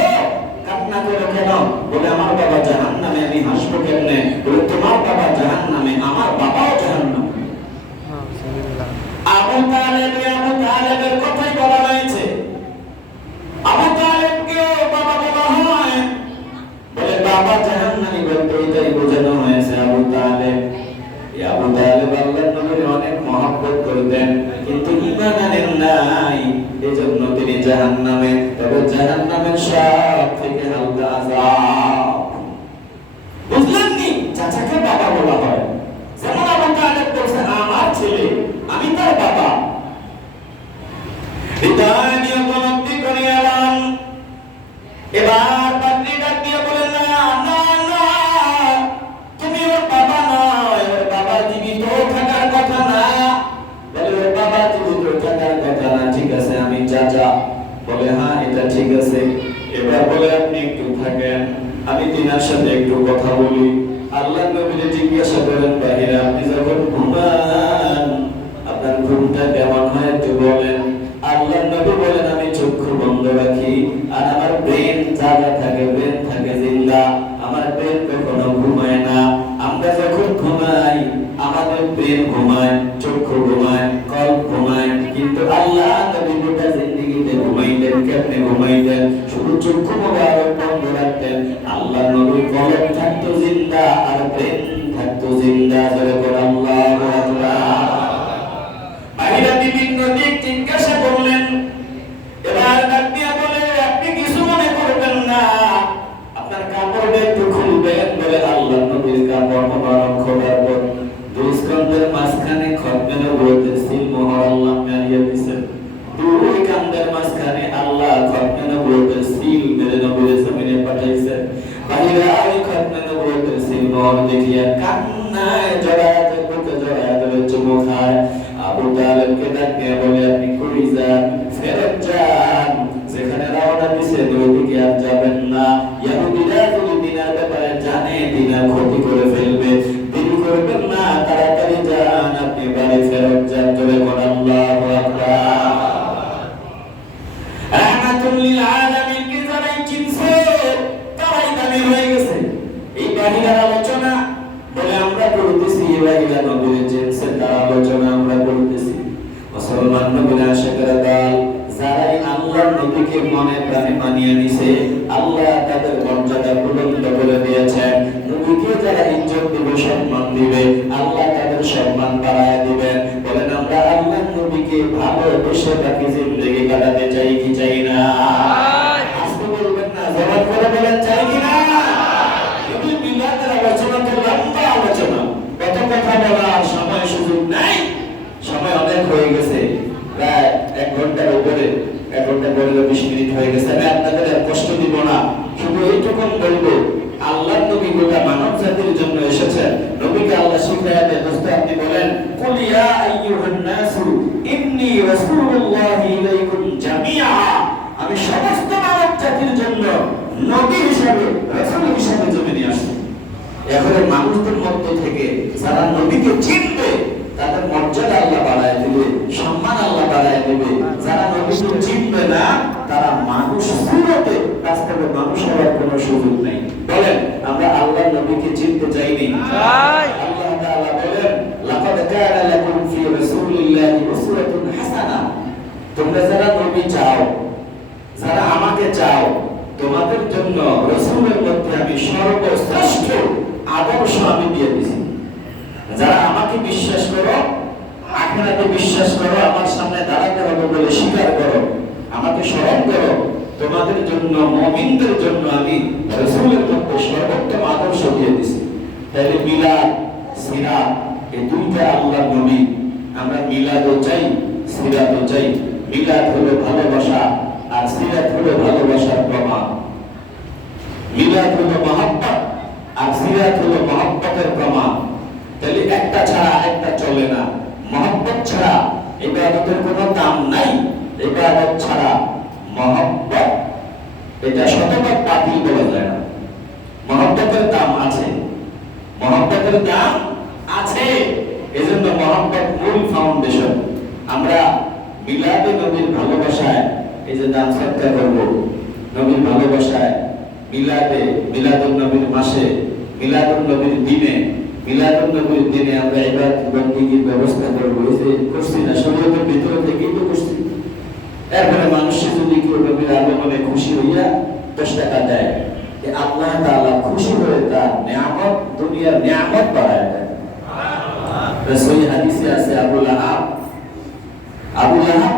কান্না করে কেন? বলে, আমার বাবা জাহান্নামে, আমি হাসবো কেমনে? বলে, তোমার বাবা জাহান্নামে, আমার বাবাও জাহান্নামে। আবু তালেবের কথাই বলা হয়েছে। আবু তালেবকেও বাবা বলা হয়। বলে, বাবা জাহান্নামী বলতে এটাই বোঝানো হয়েছে। আবু তালেব আল্লাহর নবীর অনেক মহব্বত করতেন, কিন্তু ঈমান আনেন নাই, এজন্য তিনি জাহান্নামে। তবে জাহান্নামের সব থেকে হালকা আযাব। বুঝলেন নি? চাচাকে বাবা বলা হয়। যেমন আবু তালেব বলছে, আমার ছেলে, আমি তার বাবা। হৃদয় নিয়ে উপলব্ধি করে এলাম। এবার পাত্রী ডাক দিয়ে বলেন, না না না, তুমি ওর বাবা নয়, ওর বাবা জীবিত থাকার কথা না। বলে, ওর বাবা জীবিত থাকার কথা না। ঠিক আছে, আমি চাচা। বলে, হ্যাঁ, এটা ঠিক আছে। এবার বলে, আপনি একটু থাকেন, আমি তিনার সাথে একটু কথা বলি। আল্লাহ নবীকে জিজ্ঞাসা করেন, বাহিরে আপনি যখন ঘুমান, আপনার ঘুমটা কেমন হয় একটু বলেন। আল্লাহ নবী বলেন, আমি চক্ষু বন্ধ রাখি, আর আমার ব্রেন জাগা থাকে, ব্রেন থাকে জিন্দা, আমার ব্রেন কখনো ঘুমায় না। আমরা যখন ঘুমাই, আমাদের ব্রেন ঘুমায়, চক্ষু ঘুমায়, কল্প ঘুমায়, কিন্তু আল্লাহ নবী গোটা জিন্দেগিতে ঘুমাইতেন। কেমনে ঘুমাইতেন? শুধু চক্ষু মোবারক বন্ধ রাখতেন। আল্লাহ নবী কলব থাকতো জিন্দা, আর ব্রেন থাকতো জিন্দা। যখন আল্লাহু আকবার। বাহিরা বিভিন্ন দিক জিজ্ঞাসা করলেন, ওদেরকে ডাকে বলে আপনি কই যান? ফেরত যান, যেখানে রওনা দিছে ওইদিকে আর যাবেন না। ইহুদিরা যদি দিনের ব্যাপারে জানে দিনের ক্ষতি করে ফেলবে, দেরি করবেন না, তাড়াতাড়ি যান, আপনি বাড়ি ফেরত যান। চলে বলেন আল্লাহু আকবার। রাহমাতুল লিল আলামিন কে যারাই চিনছে তারাই দামি হয়ে গেছে। এই বাহিরের আলোচনা বলে আমরা করতেছি, এই বাহিরের নবীর চিনছে তার আলোচনা আমরা করতেছি। মুসলমান নবীর আশিকরা দল যারাই আল্লাহর নবীকে মনে প্রাণে মানিয়ে নিছে, আল্লাহ তাদের মর্যাদা বুলন্দ করে দিয়েছেন। নবীকে যারা ইজ্জত দিবে, সম্মান দিবে, আল্লাহ তাদের সম্মান বাড়ায় দিবেন। বলেন আমরা আল্লাহর নবীকে ভালোবেসে বাকি জিন্দেগি কাটাতে চাই কি চাই না? আজকে বলবেন না, জবাব করে বলেন চাই কি না? যদি মিলাদের আলোচনা তো লম্বা আলোচনা, কত কথা বলার সময় সুযোগ নাই, সময় অনেক হয়ে গেছে, প্রায় 1 ঘন্টার উপরে, 1 ঘন্টা বলে 20 মিনিট হয়ে গেছে। আমি আপনাদের আর কষ্ট দিব না, শুধু এইটুকুন বলবো, আল্লাহর নবী গোটা মানব জাতির জন্য এসেছেন। নবীকে আল্লাহ শিখায়া দেন। দোস্ত আপনি বলেন কুল ইয়া আইয়ুহান নাসু ইন্নী রাসূলুল্লাহি ইলাইকুম জামিআ, আমি সমস্ত মানব জাতির জন্য নবী হিসাবে, রাসূল হিসাবে জমিনে আসছি। এখন মানুষদের মধ্য থেকে যারা নবীকে চিনবে তাদের মর্যাদা আল্লাহ বাড়ায় দিবে, সম্মান আল্লাহ বাড়ায় দিবে। যারা নবীকে চিনবে না তারা মানুষ সুরতে, বাস্তবে মানুষ হওয়ার কোনো সুযোগ নেই। বলেন আমরা আল্লাহর নবীকে চিনতে চাইনি? চাই। আল্লাহ তাআলা বলেন লাকাদ কানা লাকুম ফি রাসূলিল্লাহি উসওয়াতুন হাসানা, তোমরা যারা নবী চাও, যারা আমাকে চাও, তোমাদের জন্য রাসূলের মধ্যে আমি সর্বশ্রেষ্ঠ আদর্শ আমি দিয়ে দিয়েছি। যারা আমাকে বিশ্বাস করো, আখিরাতে বিশ্বাস করো, আমার সামনে দাঁড়াতে হবে বলে স্বীকার করো, আমাকে স্মরণ করো, তোমাদের জন্য, মুমিনদের জন্য আমি রাসূলের মধ্যে সর্বোত্তম আদর্শ দিয়ে দিয়েছি। তাহলে মিলাদ, সিরাত, এই দুইটা আল্লাহর নবী। আমরা মিলাদও চাই, সিরাতও চাই। মিলাদ হলো ভালোবাসা, আর সিরাত হলো ভালোবাসার প্রমাণ। মিলাদ হলো মহব্বত, আর সিরাত হলো মহব্বতের প্রমাণ। তাহলে একটা ছাড়া আরেকটা চলে না। মহব্বত ছাড়া ইবাদতের কোনো দাম নাই, ইবাদত ছাড়া মহব্বত এটা শতভাগ বাতিল বলা যায় না। মহব্বতের দাম আছে, মহব্বতের দাম আছে, এজন্য মহব্বত মূল ফাউন্ডেশন। আমরা মিলাদে নবীর ভালোবাসায় এই যে দান সৎকার করব, নবীর ভালোবাসায় মিলাদে, মিলাদুন নবীর মাসে, মিলাদুন নবীর দিনে, মিলাদুন নবীর দিনে আমরা ইবাদত বন্দেগীর ব্যবস্থা করব। এই যে করছি না, শরীয়তের ভিতরে থেকেই তো করছি। এরপরে মানুষ যদি কেউ নবীর আগমনে খুশি হইয়া 10 টাকা দেয়, আল্লাহ তাআলা খুশি হয়ে তার নিয়ামত, দুনিয়ার নিয়ামত বাড়ায় দেয়। সহিহ হাদিসে আছে আবু লাহাব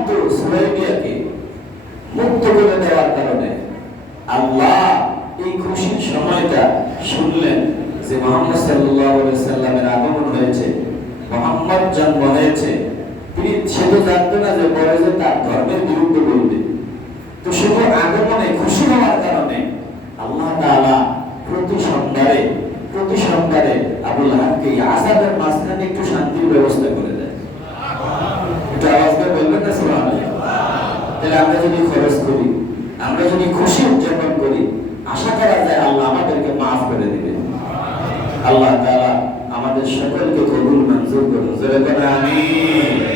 তো সুলাইমিয়াকে মুক্ত করে দেওয়ার কারণে আল্লাহ এই খুশির সময়টা শুনলেন যে মুহাম্মদ সাল্লাল্লাহু আলাইহি সাল্লামের আগমন হয়েছে, মুহাম্মদ জন্ম হয়েছে। তিনি সেটা জানতো না যে পরে যে তার ধর্মের বিরুদ্ধে বলবে। তো শুধু আগমনে খুশি হওয়ার কারণে আল্লাহ তাআলা প্রতি সন্ধ্যারে আবু লাহাবকে আযাবের মাঝখানে একটু শান্তির ব্যবস্থা করে দেয়। একটু আওয়াজ করে বলবেন না সুবহানাল্লাহ? তাহলে আমরা যদি খরচ করি, আমরা যদি খুশি উদযাপন করি, আশা করা যায় আল্লাহ আমাদেরকে মাফ করে দিবেন। আল্লাহ তাআলা আমাদের সকলকে কবুল মঞ্জুর করুন। জোরে বলেন আমিন।